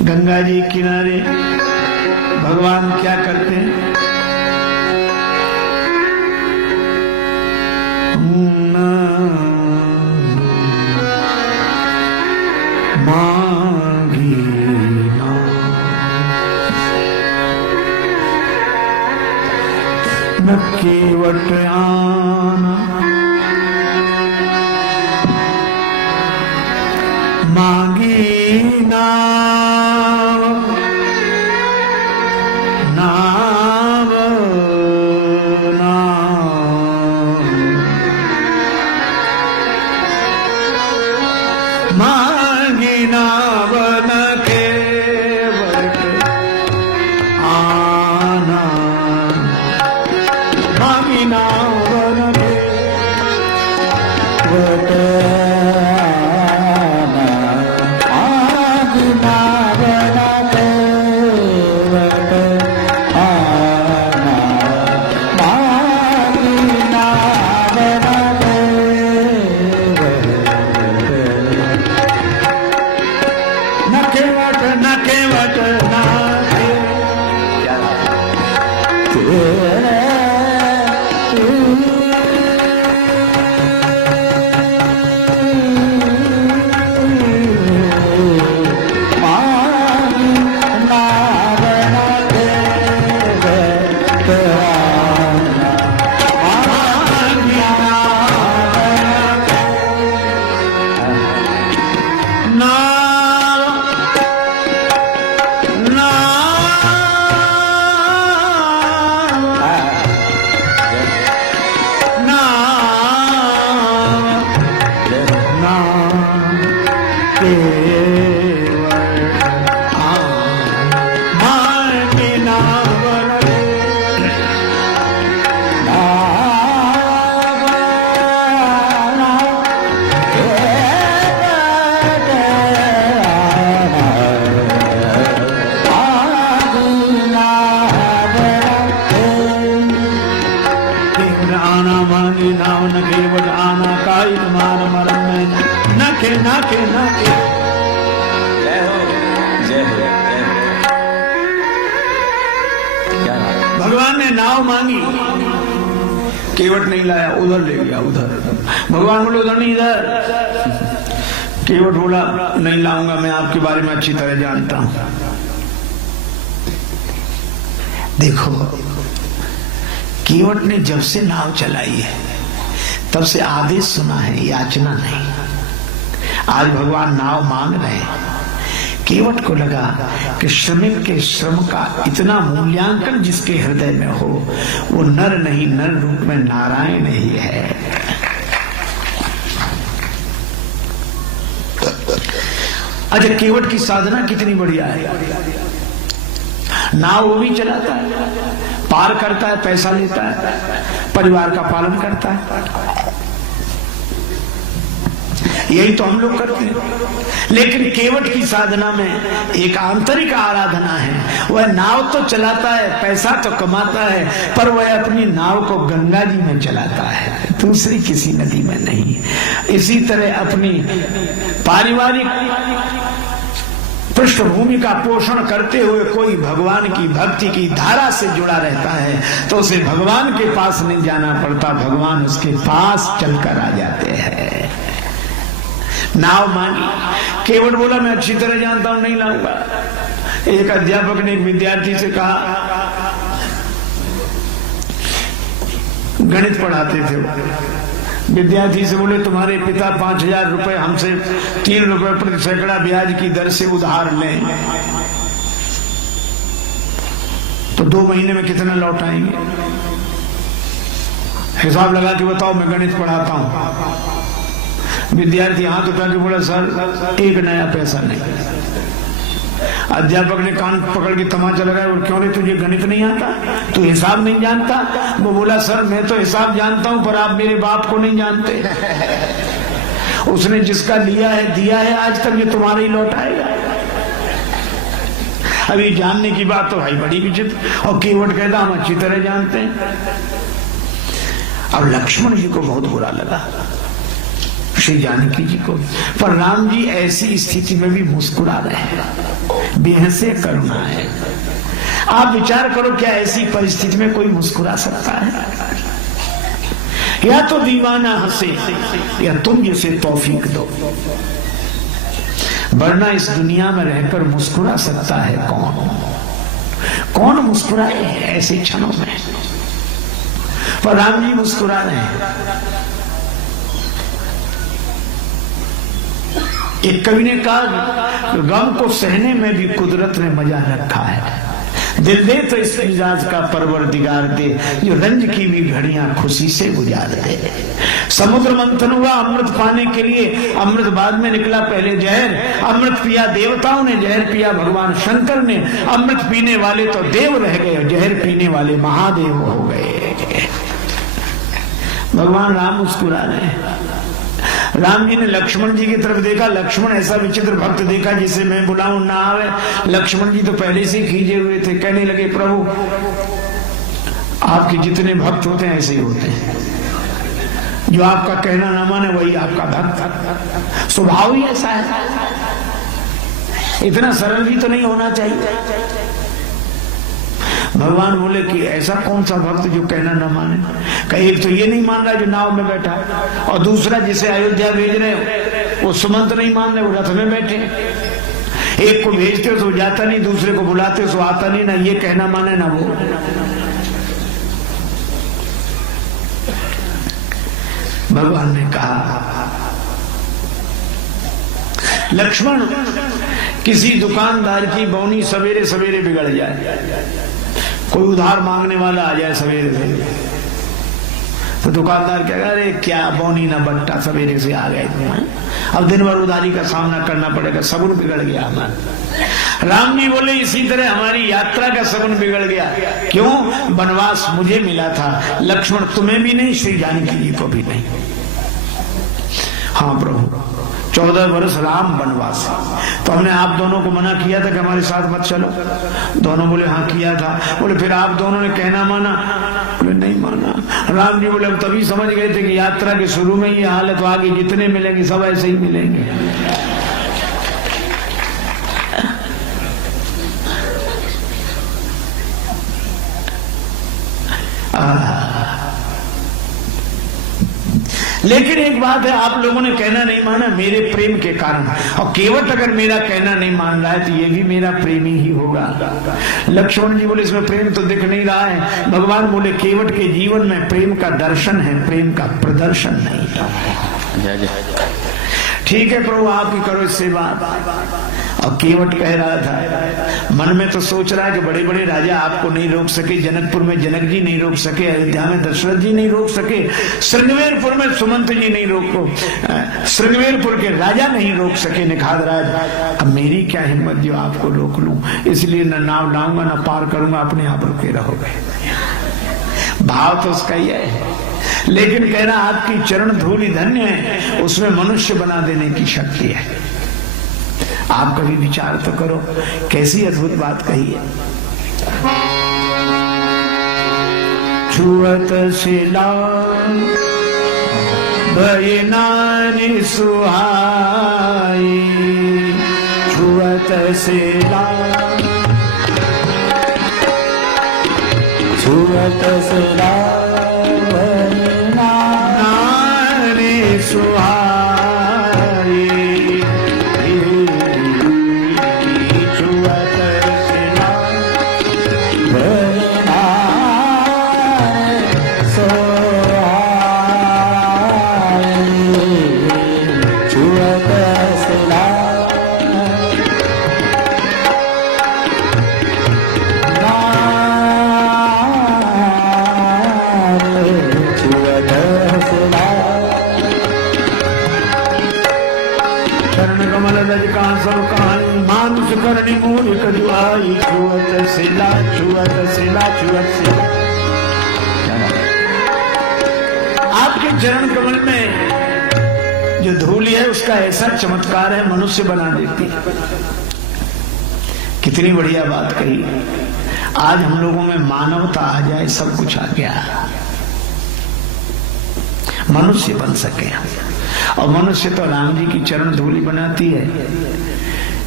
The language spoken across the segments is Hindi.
गंगा जी किनारे भगवान क्या करते हैं? मांगी ना न केवट आना, मांगी नाव नाव मांगी नाव न केवट आना, मांगी नाव न केवट भगवान ने नाव मांगी, केवट नहीं लाया, उधर ले गया उधर। भगवान बोले उधर नहीं इधर। केवट बोला नहीं लाऊंगा, मैं आपके बारे में अच्छी तरह जानता हूं। देखो केवट ने जब से नाव चलाई है तब से आदेश सुना है, याचना नहीं। आज भगवान नाव मांग रहे हैं। केवट को लगा कि श्रमिक के श्रम का इतना मूल्यांकन जिसके हृदय में हो वो नर नहीं, नर रूप में नारायण ही है। अच्छा केवट की साधना कितनी बढ़िया है। नाव वो भी चलाता है, पार करता है, पैसा लेता है, परिवार का पालन करता है। यही तो हम लोग करते हैं। लेकिन केवट की साधना में एक आंतरिक आराधना है। वह नाव तो चलाता है, पैसा तो कमाता है, पर वह अपनी नाव को गंगा जी में चलाता है, दूसरी किसी नदी में नहीं। इसी तरह अपनी पारिवारिक पृष्ठभूमि का पोषण करते हुए कोई भगवान की भक्ति की धारा से जुड़ा रहता है तो उसे भगवान के पास नहीं जाना पड़ता, भगवान उसके पास चलकर आ जाते हैं। नाव मांगी, केवट बोला मैं अच्छी तरह जानता हूं, नहीं लाऊंगा। एक अध्यापक ने एक विद्यार्थी से कहा, गणित पढ़ाते थे, विद्यार्थी से बोले तुम्हारे पिता 5,000 रुपए हमसे 3 रुपए प्रति सैकड़ा ब्याज की दर से उधार लें तो 2 महीने में कितना लौटाएंगे? हिसाब लगा के बताओ, मैं गणित पढ़ाता हूं। विद्यार्थी हाथ उठा के बोला सर 1 नया पैसा नहीं। अध्यापक ने कान पकड़ के तमाचा लगाया, और क्यों रे तुझे गणित नहीं आता, तू हिसाब नहीं जानता? वो बोला सर मैं तो हिसाब जानता हूं पर आप मेरे बाप को नहीं जानते। उसने जिसका लिया है दिया है, आज तक ये तुम्हारे ही लौटाएगा। अभी जानने की बात तो भाई बड़ी विचित्र। और केवट कहता हम अच्छी तरह जानते हैं। अब लक्ष्मण जी को बहुत बुरा लगा, श्री जानकी जी को, पर राम जी ऐसी स्थिति में भी मुस्कुरा रहे हैं। बेहसे करुणा है। आप विचार करो, क्या ऐसी परिस्थिति में कोई मुस्कुरा सकता है? या तो दीवाना हंसे या तुम जिसे तौफीक दो, वरना इस दुनिया में रहकर मुस्कुरा सकता है कौन? कौन मुस्कुराए ऐसे क्षणों में? पर राम जी मुस्कुरा रहे हैं। एक कवि ने कहा, गम को सहने में भी कुदरत ने मजा रखा है। दिल दे तो इस मिजाज का परवरदिगार दे, जो रंज की भी घड़ियां खुशी से गुजार दे। समुद्र मंथन हुआ अमृत पाने के लिए, अमृत बाद में निकला पहले जहर। अमृत पिया देवताओं ने, जहर पिया भगवान शंकर ने। अमृत पीने वाले तो देव रह गए, जहर पीने वाले महादेव हो गए। भगवान राम मुस्कुरा रहे हैं। राम जी ने लक्ष्मण जी की तरफ देखा। लक्ष्मण ऐसा विचित्र भक्त देखा जिसे मैं बुलाऊं ना आवे। लक्ष्मण जी तो पहले से ही खींचे हुए थे। कहने लगे, प्रभु आपके जितने भक्त होते हैं ऐसे ही होते हैं, जो आपका कहना ना माने वही आपका भक्त। स्वभाव ही ऐसा है, इतना सरल भी तो नहीं होना चाहिए। भगवान बोले कि ऐसा कौन सा भक्त जो कहना न माने? कहीं एक तो ये नहीं मान रहा जो नाव में बैठा, और दूसरा जिसे अयोध्या भेज रहे हो वो सुमंत नहीं मान रहे, वो रथ में बैठे। एक को भेजते हो तो जाता नहीं, दूसरे को बुलाते हो तो आता नहीं, ना ये कहना माने ना वो। भगवान ने कहा, लक्ष्मण किसी दुकानदार की बौनी सवेरे सवेरे बिगड़ जाए, कोई उधार मांगने वाला आ जाए सवेरे से, तो दुकानदार कहेगा, अरे क्या बौनी ना बट्टा, सवेरे से आ गए, अब दिन भर उधारी का सामना करना पड़ेगा, सगुन बिगड़ गया हमारा। राम जी बोले, इसी तरह हमारी यात्रा का सगुन बिगड़ गया। क्यों? वनवास मुझे मिला था, लक्ष्मण तुम्हें भी नहीं, श्री जानकी जी को भी नहीं। हाँ प्रभु, 14 वर्ष राम वनवास, तो हमने आप दोनों को मना किया था कि हमारे साथ मत चलो। दोनों बोले हाँ किया था। बोले फिर आप दोनों ने कहना माना? बोले नहीं माना। राम जी बोले, अब तभी समझ गए थे कि यात्रा के शुरू में ये हालत, तो आगे जितने मिलेंगे सब ऐसे ही मिलेंगे। लेकिन एक बात है, आप लोगों ने कहना नहीं माना मेरे प्रेम के कारण, और केवट अगर मेरा कहना नहीं मान रहा है तो ये भी मेरा प्रेमी ही होगा। लक्ष्मण जी बोले, इसमें प्रेम तो दिख नहीं रहा है। भगवान बोले, केवट के जीवन में प्रेम का दर्शन है, प्रेम का प्रदर्शन नहीं। ठीक है प्रभु, आप ही करो इससे बात। और केवट कह रहा था, मन में तो सोच रहा है कि बड़े बड़े राजा आपको नहीं रोक सके, जनकपुर में जनक जी नहीं रोक सके, अयोध्या में दशरथ जी नहीं रोक सके, श्रृंगवेरपुर में सुमंत जी नहीं रोको, श्रृंगवेरपुर के राजा नहीं रोक सके निखाद राज। अब मेरी क्या हिम्मत जो आपको रोक लूं, इसलिए न नाव लाऊंगा न पार करूंगा, अपने आप रुके रहोगे। भाव तो उसका ही है, लेकिन कहना आपकी चरण धूलि धन्य है, उसमें मनुष्य बना देने की शक्ति है। आप कभी विचार तो करो, कैसी अद्भुत बात कही है। छुअत शिला भय नारी सुहाई, छुअत शिला, छुअत शिला भय नारी सुहाई, करनी मूल कजुआई, छुअत सिला, छुअत सिला, छुअत सिला। आपके चरण कमल में जो धूलि है उसका ऐसा चमत्कार है, मनुष्य बना देती है। कितनी बढ़िया बात कही। आज हम लोगों में मानवता आ जाए, सब कुछ आ गया, मनुष्य बन सके। और मनुष्य तो राम जी की चरण धूलि बनाती है।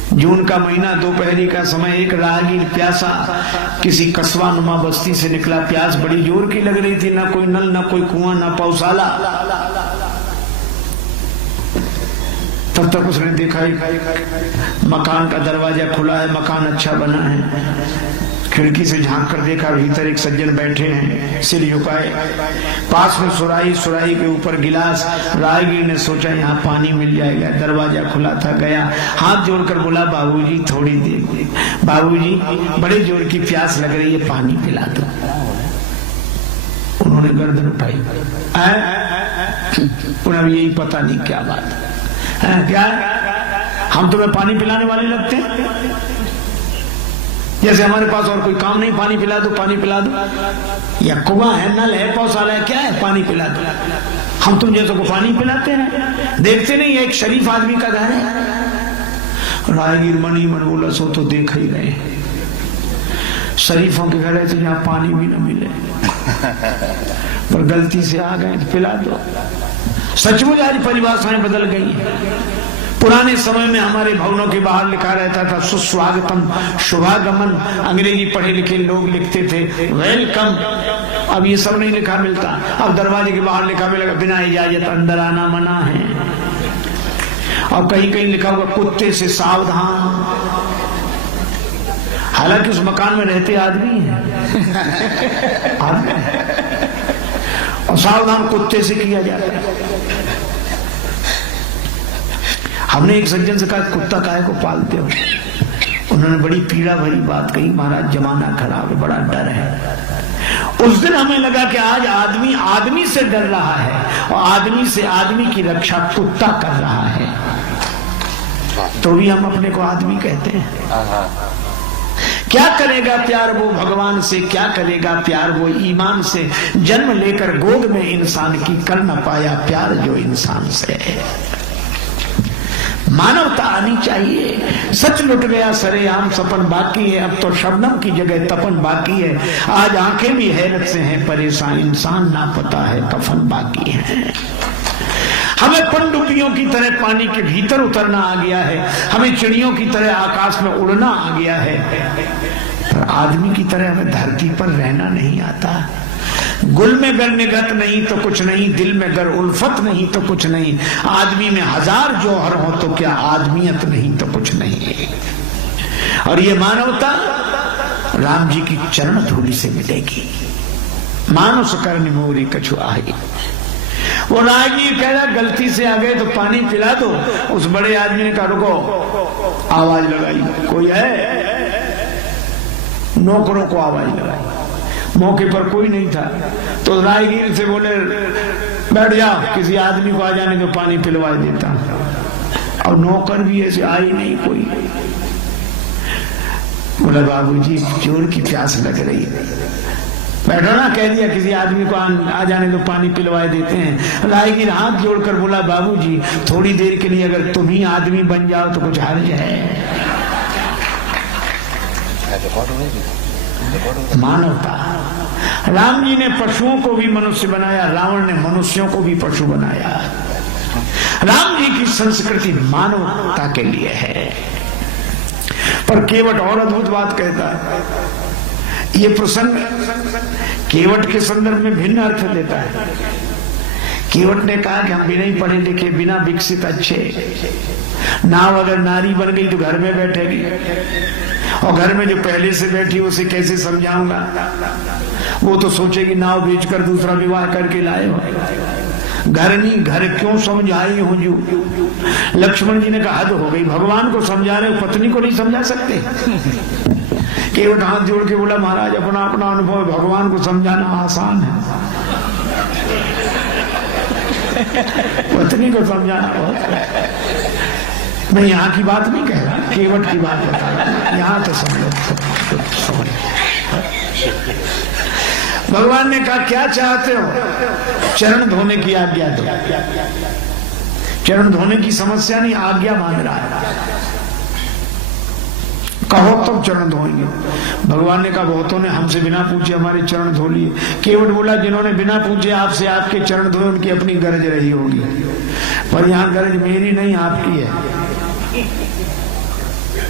जून का महीना, दोपहरी का समय, एक राहगीर प्यासा किसी कस्बा नुमा बस्ती से निकला। प्यास बड़ी जोर की लग रही थी, ना कोई नल, ना कोई कुआं, ना पौसाला। तब तक उसने देखा मकान का दरवाजा खुला है, मकान अच्छा बना है। खिड़की से झांक कर देखा, भीतर एक सज्जन बैठे हैं, सिर झुकाए, पास में सुराही के ऊपर गिलास। राहगीर ने सोचा यहाँ पानी मिल जाएगा, दरवाजा खुला था, गया, हाथ जोड़कर बोला, बाबूजी थोड़ी देर, बाबूजी बड़े जोर की प्यास लग रही है, पानी पिला दो। उन्होंने गर्दन उठाई, उन्हें यही पता नहीं क्या बात है, क्या हम तुम्हें पानी पिलाने वाले लगते हैं? जैसे हमारे पास और कोई काम नहीं, पानी पिला दो, पानी पिला दो। या कुआं है, नल है, पौसाला है, क्या है, पानी पिला दो। हम तुम जैसों को पानी पिलाते हैं? देखते नहीं एक शरीफ आदमी का घर है। राहगीर मन ही मन बोला, सो तो देख ही रहे, शरीफों के घर है तो जहाँ पानी भी न मिले, पर गलती से आ गए तो पिला दो। सचमुच आज परिभाषाएं बदल गई। पुराने समय में हमारे भवनों के बाहर लिखा रहता था सुस्वागतम, शुभागमन। अंग्रेजी पढ़े लिखे लोग लिखते थे वेलकम। अब ये सब नहीं लिखा मिलता। अब दरवाजे के बाहर लिखा मिलेगा बिना इजाजत अंदर आना मना है। और कहीं कहीं लिखा होगा कुत्ते से सावधान। हालांकि उस मकान में रहते आदमी हैं और सावधान कुत्ते से किया जाता है। हमने एक सज्जन से कहा, कुत्ता काहे को पालते हो? उन्होंने बड़ी पीड़ा भरी बात कही, महाराज जमाना खराब है, बड़ा डर है। उस दिन हमें लगा कि आज आदमी आदमी से डर रहा है और आदमी से आदमी की रक्षा कुत्ता कर रहा है, तो भी हम अपने को आदमी कहते हैं। क्या करेगा प्यार वो भगवान से, क्या करेगा प्यार वो ईमान से। जन्म लेकर गोद में इंसान की कर न पाया प्यार जो इंसान से है। मानवता आनी चाहिए। सच लुट गया सरेआम, सपन बाकी है, अब तो शबनम की जगह तपन बाकी है। आज आंखें भी हैरत से हैं परेशान, इंसान ना पता है कफन बाकी है। हमें पनडुब्बियों की तरह पानी के भीतर उतरना आ गया है, हमें चिड़ियों की तरह आकाश में उड़ना आ गया है, पर आदमी की तरह हमें धरती पर रहना नहीं आता। गुल में गर निगत नहीं तो कुछ नहीं, दिल में गर उल्फत नहीं तो कुछ नहीं। आदमी में हजार जौहर हो तो क्या आदमियत नहीं तो कुछ नहीं। और ये मानवता राम जी की चरण धूलि से मिलेगी। मानुष करनी मोरी कछु आई। वो राहगीर कह रहा गलती से आ गए तो पानी पिला दो। उस बड़े आदमी ने कहा रुको, आवाज लगाई, कोई है? नौकरों को आवाज लगाई, मौके पर कोई नहीं था। तो राहगीर से बोले बैठ जाओ, किसी आदमी को आ जाने तो पानी पिलवा देता। और नौकर भी ऐसे आई नहीं कोई। बोला बाबूजी जोर की प्यास लग रही है, बैठो ना, कह दिया किसी आदमी को आ जाने तो पानी पिलवाए देते हैं। राहगीर हाथ जोड़कर बोला बाबूजी थोड़ी देर के लिए अगर तुम ही आदमी बन जाओ तो कुछ हर्ज है। मानवता। राम जी ने पशुओं को भी मनुष्य बनाया, रावण ने मनुष्यों को भी पशु बनाया। राम जी की संस्कृति मानवता के लिए है। पर केवट और अद्भुत बात कहता है। ये प्रसंग केवट के संदर्भ में भिन्न अर्थ देता है। केवट ने कहा कि हम बिना ही पढ़े लिखे, बिना विकसित अच्छे, नाव अगर नारी बन गई तो घर में बैठेगी, और घर में जो पहले से बैठी उसे कैसे समझाऊंगा? वो तो सोचेगी नाव बेचकर दूसरा विवाह करके लाए हो। घर नहीं, घर क्यों समझाई हूं जू। लक्ष्मण जी ने कहा हद हो गई, भगवान को समझा रहे हो, पत्नी को नहीं समझा सकते? केवट हाथ जोड़ के बोला महाराज अपना अपना अनुभव, भगवान को समझाना आसान है, पत्नी को समझाना बहुत। मैं यहाँ की बात नहीं कह रहा, केवट की बात बता रहा, यहाँ तो समझ। भगवान ने कहा क्या चाहते हो? चरण धोने की आज्ञा दो। चरण धोने की समस्या नहीं, आज्ञा मांग रहा है। कहो तब चरण धोएंगे। भगवान ने कहा बहुतों ने हमसे बिना पूछे हमारे चरण धो लिए। केवट बोला जिन्होंने बिना पूछे आपसे आपके चरण धोए उनकी अपनी गरज रही होगी, पर यहाँ गरज मेरी नहीं आपकी है।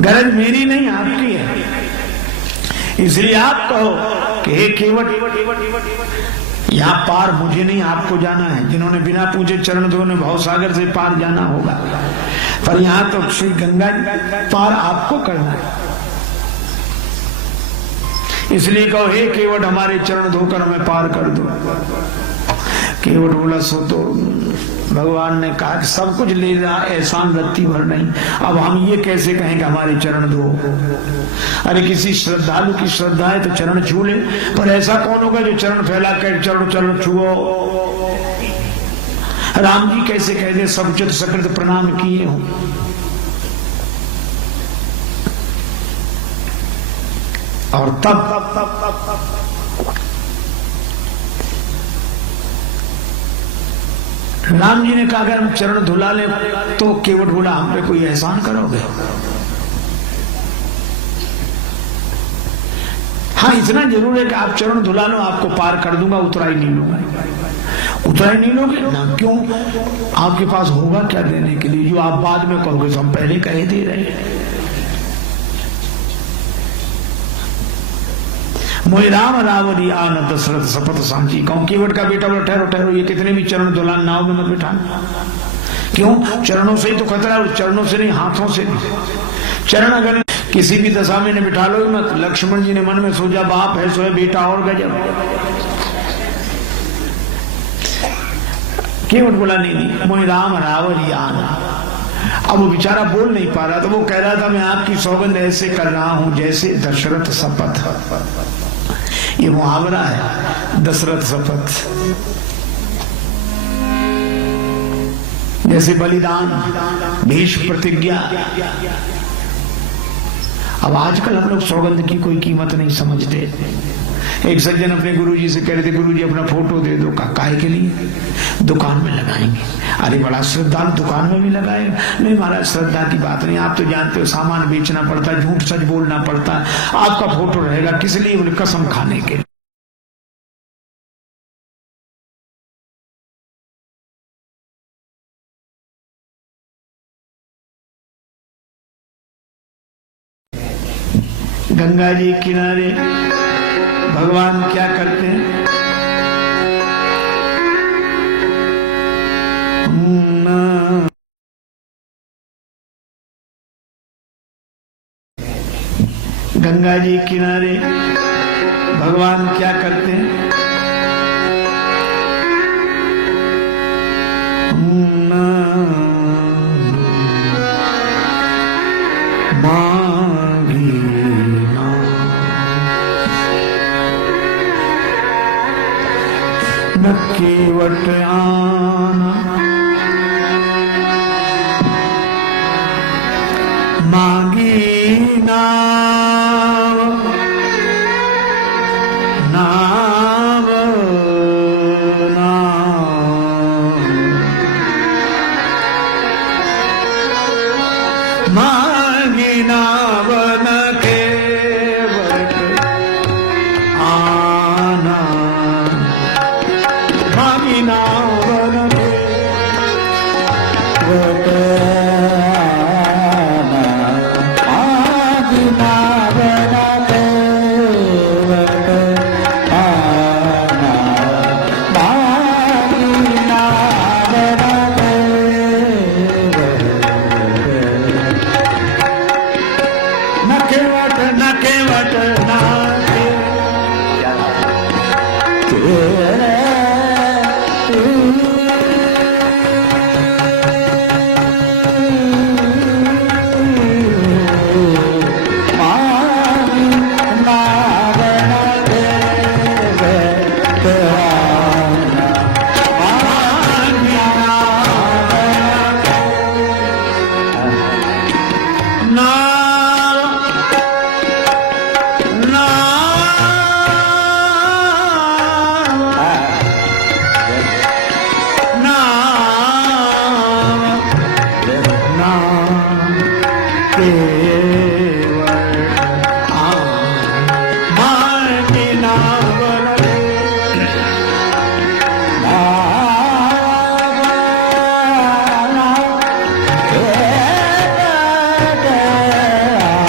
गरज मेरी नहीं आपकी है। इसलिए आप कहो कि हे केवट, यहाँ पार मुझे नहीं आपको जाना है। जिन्होंने बिना पूछे चरण धोने भवसागर से पार जाना होगा, पर यहाँ तो श्री गंगा पार आपको करना है। इसलिए कहो हे केवट हमारे चरण धोकर हमें पार कर दो। केवट बोला सो तो भगवान ने कहा कि सब कुछ ले रहा, एहसान रत्ती भर नहीं। अब हम ये कैसे कहें कि हमारे चरण धो? अरे किसी श्रद्धालु की श्रद्धा है तो चरण छू ले, पर ऐसा कौन होगा जो चरण फैला कर चरण चरण छुओ? राम जी कैसे कह दे सब चित सकृत प्रणाम किए हो। और तब राम जी ने कहा अगर हम चरण धुला ले तो केवट बोला हम पे कोई एहसान करोगे? हाँ इतना जरूर है कि आप चरण धुला लो, आपको पार कर दूंगा, उतराई नहीं लूंगा। उतराई नहीं लोगे ना? क्यों? आपके पास होगा क्या देने के लिए? जो आप बाद में कहोगे तो हम पहले कहे दे रहे हैं। मोहि राम रावरी आन दशरथ शपथ सांची। कहूं केवट का बेटा बोला ठहरो ठहरो, ये कितने भी चरण दुलान नाव में मत बिठाना। क्यों? चरणों से ही तो खतरा है, चरणों से नहीं हाथों से। चरण अगर किसी भी दशा में ने बिठा लो मत। लक्ष्मण जी ने मन में सोचा बाप है सो है बेटा और गजब। केवट बोला नहीं मोहि राम रावरी आन। अब वो बेचारा बोल नहीं पा रहा, तो वो कह रहा था मैं आपकी सौगंध ऐसे कर रहा हूं जैसे दशरथ शपथ। ये मुहावरा है, दशरथ शपथ। जैसे बलिदान, भीष्म प्रतिज्ञा। अब आजकल हम लोग सौगंध की कोई कीमत नहीं समझते। एक सज्जन अपने गुरुजी से कह रहे थे गुरुजी अपना फोटो दे दो। काहे के लिए? दुकान में लगाएंगे। अरे बड़ा श्रद्धालु दुकान में भी लगाएगा। नहीं महाराज श्रद्धा की बात नहीं, आप तो जानते हो सामान बेचना पड़ता है, झूठ सच बोलना पड़ता है, आपका फोटो रहेगा किस लिए? उन्हें कसम खाने के। गंगा जी किनारे भगवान क्या करते हैं? गंगा जी किनारे भगवान क्या करते हैं? न केवट आना मांगी नाव, नाव नाव मांगी नाव न केवट आना, मांगी नाव न केवट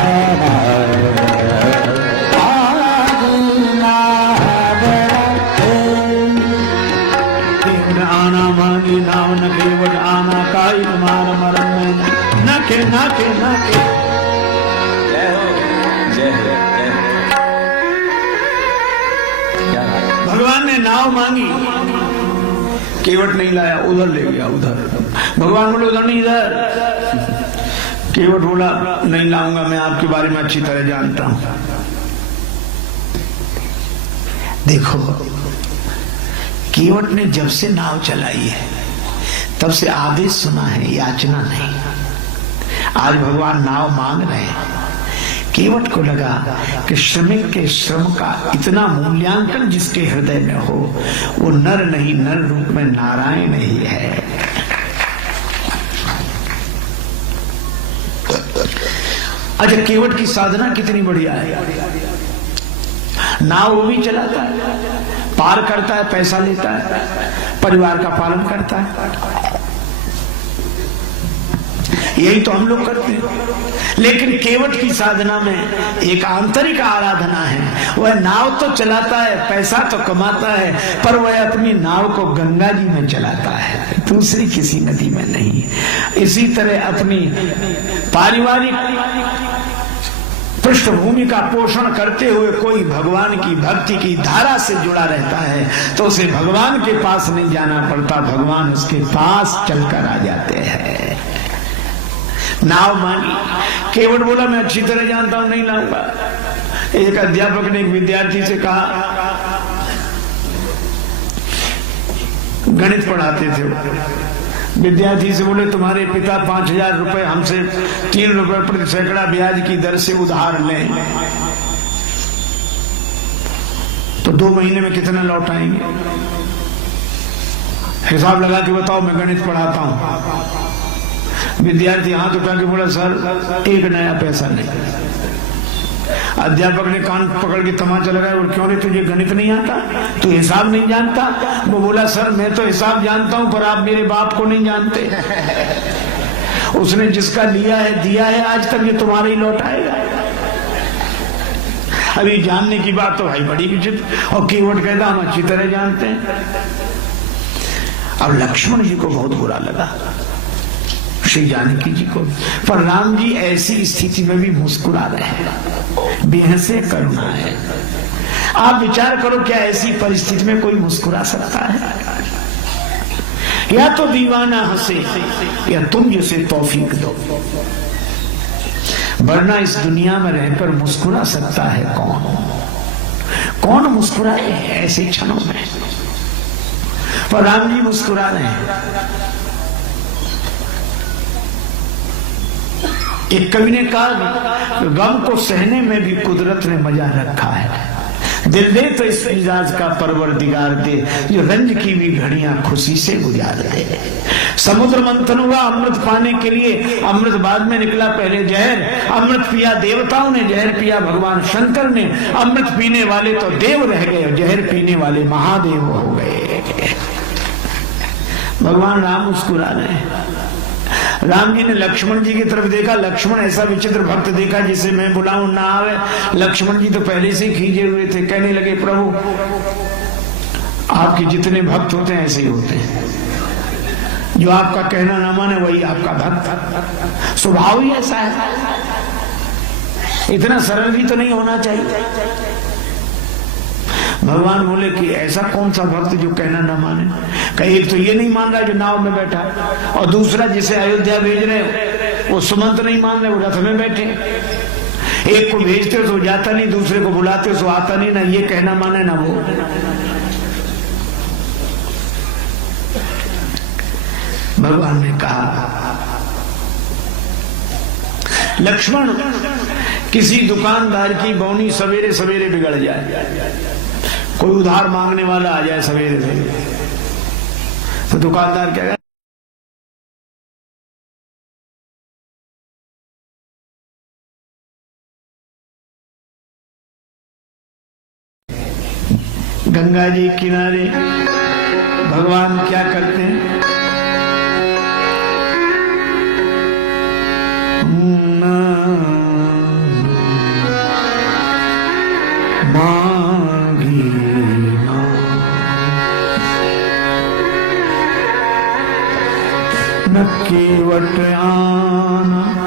नाके नाके नाके। जय हो जय हो जय हो। क्या भगवान ने नाव मांगी, केवट नहीं लाया, उधर ले गया उधर। भगवान बोले उधर नहीं इधर। केवट बोला नहीं लाऊंगा, मैं आपके बारे में अच्छी तरह जानता हूं। देखो केवट ने जब से नाव चलाई है तब से आदेश सुना है, याचना नहीं। आज भगवान नाव मांग रहे हैं। केवट को लगा कि श्रमिक के श्रम का इतना मूल्यांकन जिसके हृदय में हो वो नर नहीं, नर रूप में नारायण ही है। अच्छा केवट की साधना कितनी बढ़िया है। नाव वो भी चलाता है, पार करता है, पैसा लेता है, परिवार का पालन करता है। यही तो हम लोग करते हैं। लेकिन केवट की साधना में एक आंतरिक आराधना है। वह नाव तो चलाता है, पैसा तो कमाता है, पर वह अपनी नाव को गंगा जी में चलाता है, दूसरी किसी नदी में नहीं। इसी तरह अपनी पारिवारिक पृष्ठभूमि का पोषण करते हुए कोई भगवान की भक्ति की धारा से जुड़ा रहता है तो उसे भगवान के पास नहीं जाना पड़ता, भगवान उसके पास चलकर आ जाते हैं। नाव मांगी, केवट बोला मैं अच्छी तरह जानता हूं, नहीं लाऊंगा। एक अध्यापक ने एक विद्यार्थी से कहा, गणित पढ़ाते थे, विद्यार्थी से बोले तुम्हारे पिता 5,000 रुपए हमसे 3 रुपए प्रति सैकड़ा ब्याज की दर से उधार लें तो 2 महीने में कितना लौटाएंगे? हिसाब लगा के बताओ, मैं गणित पढ़ाता हूं। विद्यार्थी हाथ उठा के बोला सर 1 नया पैसा नहीं। अध्यापक ने कान पकड़ के तमाचा लगाया, और क्यों रे तुझे गणित नहीं आता, तू हिसाब नहीं जानता? वो बोला सर मैं तो हिसाब जानता हूं पर आप मेरे बाप को नहीं जानते। उसने जिसका लिया है दिया है, आज तक ये तुम्हारे ही लौटाएगा। अभी जानने की बात तो भाई बड़ी विचित्र। और केवट कहता हम अच्छी तरह जानते हैं। अब लक्ष्मण जी को बहुत बुरा लगा, श्री जानकी जी को, पर राम जी ऐसी स्थिति में भी मुस्कुरा रहे हैं, बेहसे करुणा है। आप विचार करो क्या ऐसी परिस्थिति में कोई मुस्कुरा सकता है? या तो दीवाना हंसे या तुम जैसे तौफीक दो, वरना इस दुनिया में रहकर मुस्कुरा सकता है कौन? कौन मुस्कुराए ऐसे क्षणों में? पर राम जी मुस्कुरा रहे हैं। एक कवि ने कहा गम को सहने में भी कुदरत ने मजा रखा है, दिल दे तो इस मिजाज का परवरदिगार दे, जो रंज की भी घड़ियां खुशी से गुजार दे। समुद्र मंथन हुआ अमृत पाने के लिए, अमृत बाद में निकला, पहले जहर। अमृत पिया देवताओं ने, जहर पिया भगवान शंकर ने। अमृत पीने वाले तो देव रह गए, जहर पीने वाले महादेव हो गए। भगवान राम मुस्कुरा रहे हैं। राम जी ने लक्ष्मण जी की तरफ देखा, लक्ष्मण ऐसा विचित्र भक्त देखा जिसे मैं बुलाऊं ना आवे। लक्ष्मण जी तो पहले से ही खींचे हुए थे, कहने लगे प्रभु आपके जितने भक्त होते हैं ऐसे ही होते हैं, जो आपका कहना ना माने वही आपका भक्त। स्वभाव ही ऐसा है, इतना सरल भी तो नहीं होना चाहिए। भगवान बोले कि ऐसा कौन सा भक्त जो कहना न माने? कहीं एक तो ये नहीं मान रहा जो नाव में बैठा, और दूसरा जिसे अयोध्या भेज रहे वो सुमंत नहीं मान रहे, वो रथ में बैठे। एक को भेजते हो तो जाता नहीं, दूसरे को बुलाते हो तो आता नहीं, ना ये कहना माने ना वो। भगवान ने कहा लक्ष्मण किसी दुकानदार की बौनी सवेरे सवेरे बिगड़ जाए, कोई उधार मांगने वाला आ जाए सवेरे सवेरे, तो दुकानदार क्या कहे? गंगा जी किनारे भगवान क्या करते हैं? मांगी ना न केवट आना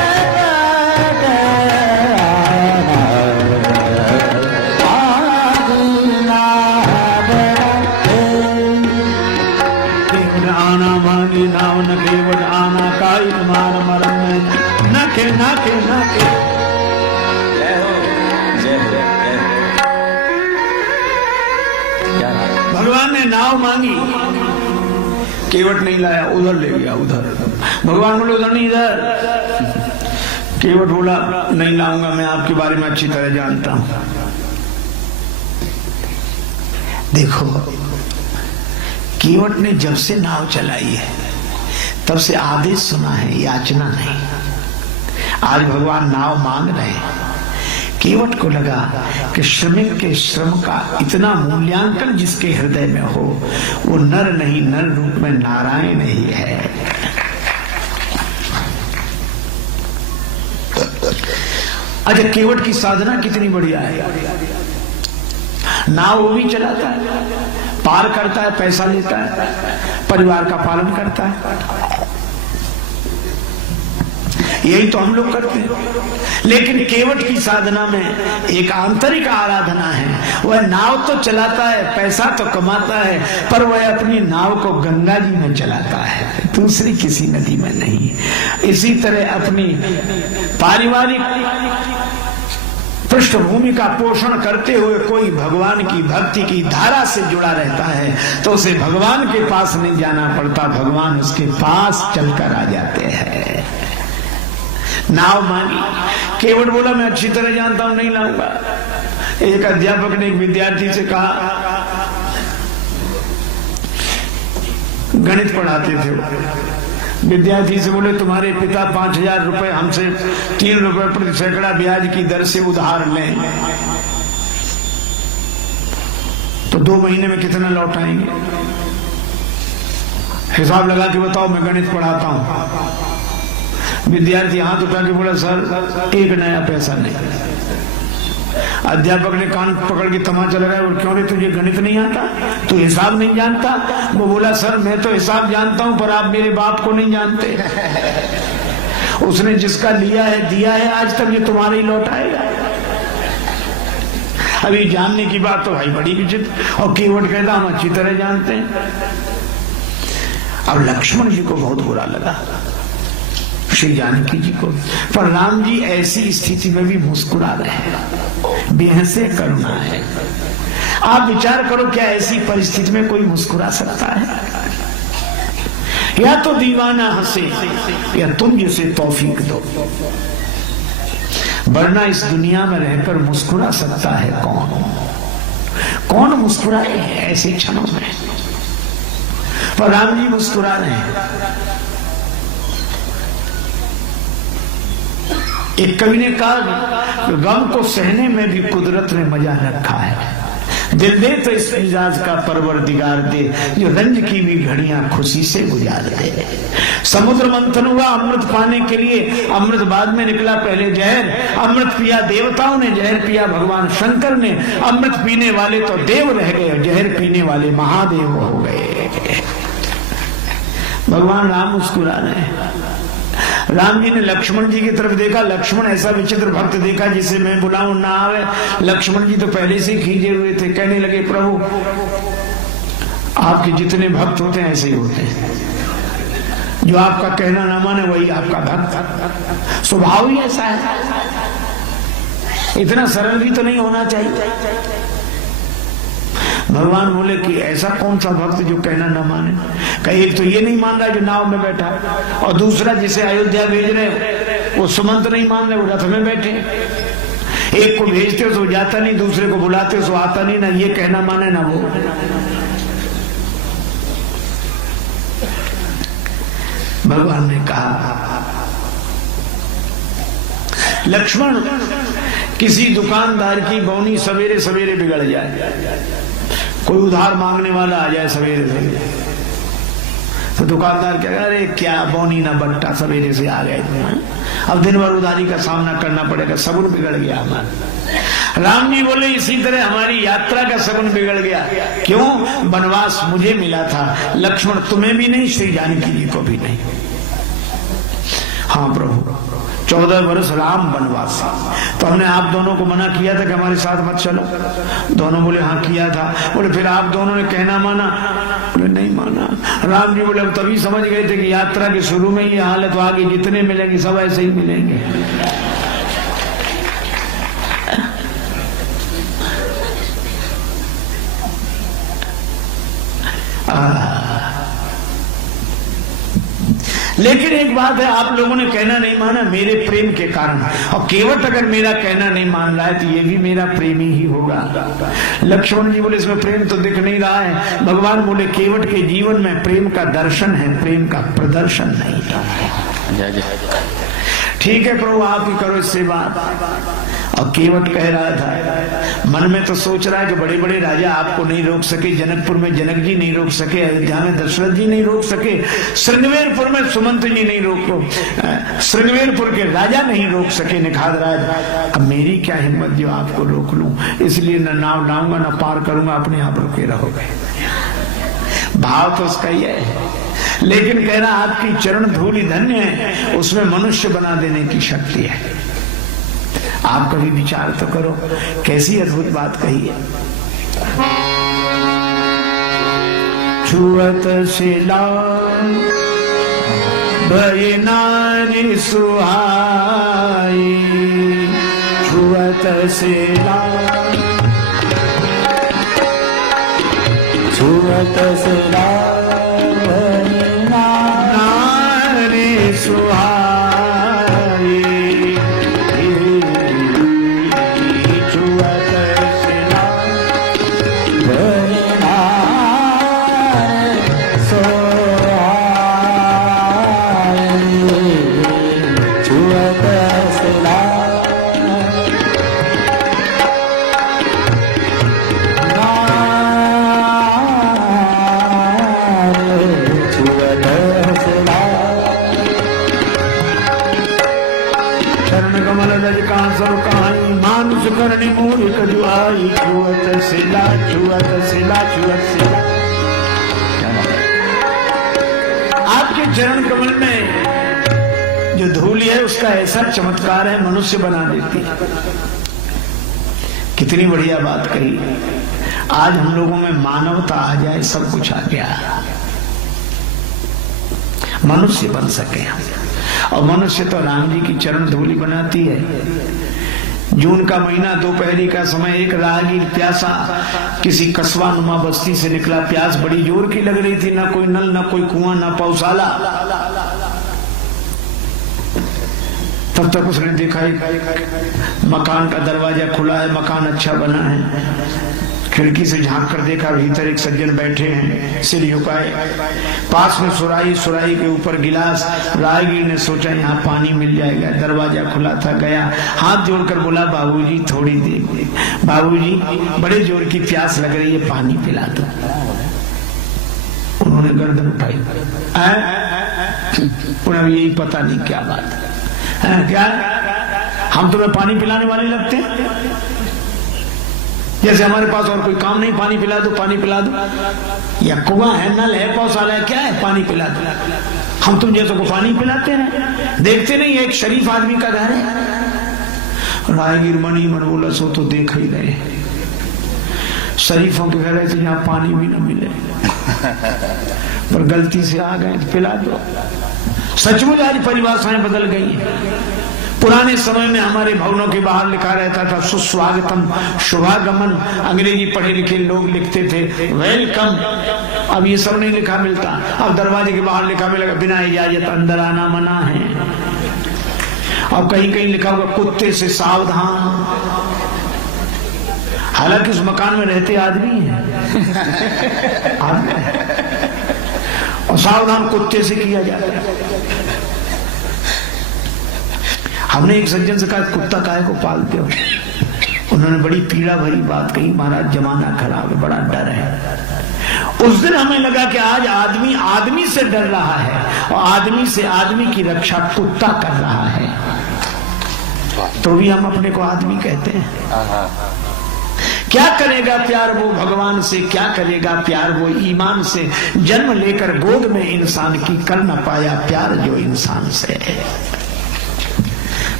मांगी नाव न केवट आना काई कुमार मरण में नाके नाके नाके। जय हो जय हो जय हो। क्या भगवान ने नाव मांगी, केवट नहीं लाया, उधर ले गया उधर। भगवान बोले उधर नहीं इधर। केवट बोला नहीं लाऊंगा, मैं आपके बारे में अच्छी तरह जानता हूं। देखो केवट ने जब से नाव चलाई है तब से आदेश सुना है, याचना नहीं। आज भगवान नाव मांग रहे हैं। केवट को लगा कि श्रमिक के श्रम का इतना मूल्यांकन जिसके हृदय में हो वो नर नहीं, नर रूप में नारायण ही है। अच्छा, केवट की साधना कितनी बढ़िया है। नाव वो भी चलाता है, पार करता है, पैसा लेता है, परिवार का पालन करता है। यही तो हम लोग करते हैं। लेकिन केवट की साधना में एक आंतरिक आराधना है। वह नाव तो चलाता है, पैसा तो कमाता है, पर वह अपनी नाव को गंगा जी में चलाता है, दूसरी किसी नदी में नहीं। इसी तरह अपनी पारिवारिक पृष्ठभूमि का पोषण करते हुए कोई भगवान की भक्ति की धारा से जुड़ा रहता है तो उसे भगवान के पास नहीं जाना पड़ता, भगवान उसके पास चलकर आ जाते हैं। नाव मांगी, केवट बोला मैं अच्छी तरह जानता हूं, नहीं लाऊंगा। एक अध्यापक ने एक विद्यार्थी से कहा, गणित पढ़ाते थे, विद्यार्थी से बोले तुम्हारे पिता 5,000 रुपए हमसे 3 रुपए प्रति सैकड़ा ब्याज की दर से उधार लें तो 2 महीने में कितना लौटाएंगे? हिसाब लगा के बताओ, मैं गणित पढ़ाता हूं। विद्यार्थी हाथ उठा के बोला सर 1 नया पैसा नहीं। अध्यापक ने कान पकड़ के तमाचा लगाया, और क्यों रे तुझे गणित नहीं आता, तू हिसाब नहीं जानता? वो बोला सर मैं तो हिसाब जानता हूं पर आप मेरे बाप को नहीं जानते। उसने जिसका लिया है दिया है, आज तक ये तुम्हारे ही लौटाएगा। अभी जानने की बात तो भाई बड़ी विचित्र। और केवट कहता हम अच्छी तरह जानते हैं। अब लक्ष्मण जी को बहुत बुरा लगा, श्री जानकी जी को, पर राम जी ऐसी स्थिति में भी मुस्कुरा रहे हैं, बेहसे करुणा है। आप विचार करो क्या ऐसी परिस्थिति में कोई मुस्कुरा सकता है? या तो दीवाना हंसे या तुम जिसे तौफीक दो, वरना इस दुनिया में रहकर मुस्कुरा सकता है कौन? कौन मुस्कुराए ऐसे क्षणों में? पर राम जी मुस्कुरा रहे हैं। एक कवि ने कहा गम को सहने में भी कुदरत ने मजा रखा है, दिल दे तो इस मिजाज का परवरदिगार दे, जो रंज की भी घड़ियां खुशी से गुजार दे। समुद्र मंथन हुआ अमृत पाने के लिए, अमृत बाद में निकला, पहले जहर। अमृत पिया देवताओं ने, जहर पिया भगवान शंकर ने। अमृत पीने वाले तो देव रह गए, जहर पीने वाले महादेव हो गए। भगवान राम मुस्कुरा रहे हैं। राम जी ने लक्ष्मण जी की तरफ देखा, लक्ष्मण ऐसा विचित्र भक्त देखा जिसे मैं बुलाऊं ना आवे। लक्ष्मण जी तो पहले से खींचे हुए थे, कहने लगे प्रभु आपके जितने भक्त होते हैं ऐसे ही होते हैं, जो आपका कहना ना माने वही आपका भक्त। स्वभाव ही ऐसा है, इतना सरल भी तो नहीं होना चाहिए। भगवान बोले कि ऐसा कौन सा भक्त जो कहना न माने? कहीं एक तो ये नहीं मान रहा जो नाव में बैठा, और दूसरा जिसे अयोध्या भेज रहे वो सुमंत नहीं मान रहे, वो रथ में बैठे। एक को भेजते हो तो जाता नहीं, दूसरे को बुलाते हो तो आता नहीं, ना ये कहना माने ना वो। भगवान ने कहा लक्ष्मण किसी दुकानदार की बौनी सवेरे सवेरे बिगड़ जाए, कोई उधार मांगने वाला आ जाए सवेरे सवेरे, तो दुकानदार क्या कह रहे क्या बौनी ना बट्टा सवेरे से आ गए, अब दिन भर उधारी का सामना करना पड़ेगा, सगुन बिगड़ गया हमारा। राम जी बोले इसी तरह हमारी यात्रा का सगुन बिगड़ गया। क्यों? वनवास मुझे मिला था, लक्ष्मण तुम्हें भी नहीं, श्री जानकी जी को भी नहीं। हाँ प्रभु 14 वर्ष राम वनवास, तो हमने आप दोनों को मना किया था कि हमारे साथ मत चलो। दोनों बोले हाँ किया था। बोले फिर आप दोनों ने कहना माना, बोले नहीं माना। राम जी बोले तभी समझ गए थे कि यात्रा के शुरू में ये हालत, तो आगे जितने मिलेंगे सब ऐसे ही मिलेंगे। लेकिन एक बात है, आप लोगों ने कहना नहीं माना मेरे प्रेम के कारण, और केवट अगर मेरा कहना नहीं मान रहा है तो ये भी मेरा प्रेमी ही होगा। लक्ष्मण जी बोले इसमें प्रेम तो दिख नहीं रहा है। भगवान बोले केवट के जीवन में प्रेम का दर्शन है, प्रेम का प्रदर्शन नहीं है। ठीक है प्रभु आप ही करो इससे बात। और केवट कह रहा था, मन में तो सोच रहा है कि बड़े बड़े राजा आपको नहीं रोक सके, जनकपुर में जनक जी नहीं रोक सके, अयोध्या में दशरथ जी नहीं रोक सके, श्रृंगवेरपुर में सुमंत जी नहीं रोको, श्रृंगवेरपुर के राजा नहीं रोक सके निखादराज। अब मेरी क्या हिम्मत जो आपको रोक लूं, इसलिए न नाव लाऊंगा न पार करूंगा, अपने आप रुके रहोगे। भाव तो उसका ही है, लेकिन कह रहा आपकी चरण धूलि धन्य है, उसमें मनुष्य बना देने की शक्ति है। आप कभी विचार तो करो, कैसी अद्भुत बात कही है। छुअत शिला भय नारी सुहाई, छुअत शिला छुअत शिला भय नारी सुहाई, करनी मूर्ख जुआई, छुअत सिला छुअत सिला छुअत सिला। आपके चरण कमल में जो धूल है उसका ऐसा चमत्कार है, मनुष्य बना देती है। कितनी बढ़िया बात कही। आज हम लोगों में मानवता आ जाए, सब कुछ आ गया, मनुष्य बन सके। और मनुष्य तो राम जी की चरण धूलि बनाती है। जून का महीना, दोपहरी का समय, एक राहगीर प्यासा किसी कस्बा नुमा बस्ती से निकला। प्यास बड़ी जोर की लग रही थी, ना कोई नल, ना कोई कुआं, ना पौशाला। तब तक उसने देखा एक मकान का दरवाजा खुला है, मकान अच्छा बना है। खिड़की से झांक कर देखा, भीतर एक सज्जन बैठे हैं, सिर झुकाए, पास में सुराही, सुराही के ऊपर गिलास। राहगीर ने सोचा यहाँ पानी मिल जाएगा, दरवाजा खुला था, गया, हाथ जोड़कर बोला बाबूजी थोड़ी देर, बाबूजी बड़े जोर की प्यास लग रही है, पानी पिला दो। उन्होंने गर्दन उठाई, उन्हें यही पता नहीं क्या बात है, क्या हम तुम्हें पानी पिलाने वाले लगते हैं? जैसे हमारे पास और कोई काम नहीं, पानी पिला दो, पानी पिला दो, या कुआं है, नल है, पौशाला है, क्या है, पानी पिला दो। हम तुम जैसे को पानी पिलाते हैं, देखते नहीं एक शरीफ आदमी का घर है। राहगीर मन ही मन बोला सो तो देख ही रहे, शरीफों के घर ऐसे जहां पानी भी न मिले, पर गलती से आ गए, पिला दो। सचमुच आज परिभाषाएं बदल गई हैं। पुराने समय में हमारे भवनों के बाहर लिखा रहता था सुस्वागतम, शुभागमन। अंग्रेजी पढ़े लिखे लोग लिखते थे वेलकम। अब ये सब नहीं लिखा मिलता। अब दरवाजे के बाहर लिखा मिलेगा बिना इजाजत अंदर आना मना है। अब कहीं कहीं लिखा होगा कुत्ते से सावधान। हालांकि उस मकान में रहते आदमी है और सावधान कुत्ते से किया जाता है। हमने एक सज्जन से कहा कुत्ता काहे को पालते हो? उन्होंने बड़ी पीड़ा भरी बात कही, महाराज जमाना खराब है, बड़ा डर है। उस दिन हमें लगा कि आज आदमी आदमी से डर रहा है और आदमी से आदमी की रक्षा कुत्ता कर रहा है, तो भी हम अपने को आदमी कहते हैं। क्या करेगा प्यार वो भगवान से, क्या करेगा प्यार वो ईमान से। जन्म लेकर गोद में इंसान की कर न पाया प्यार जो इंसान से है।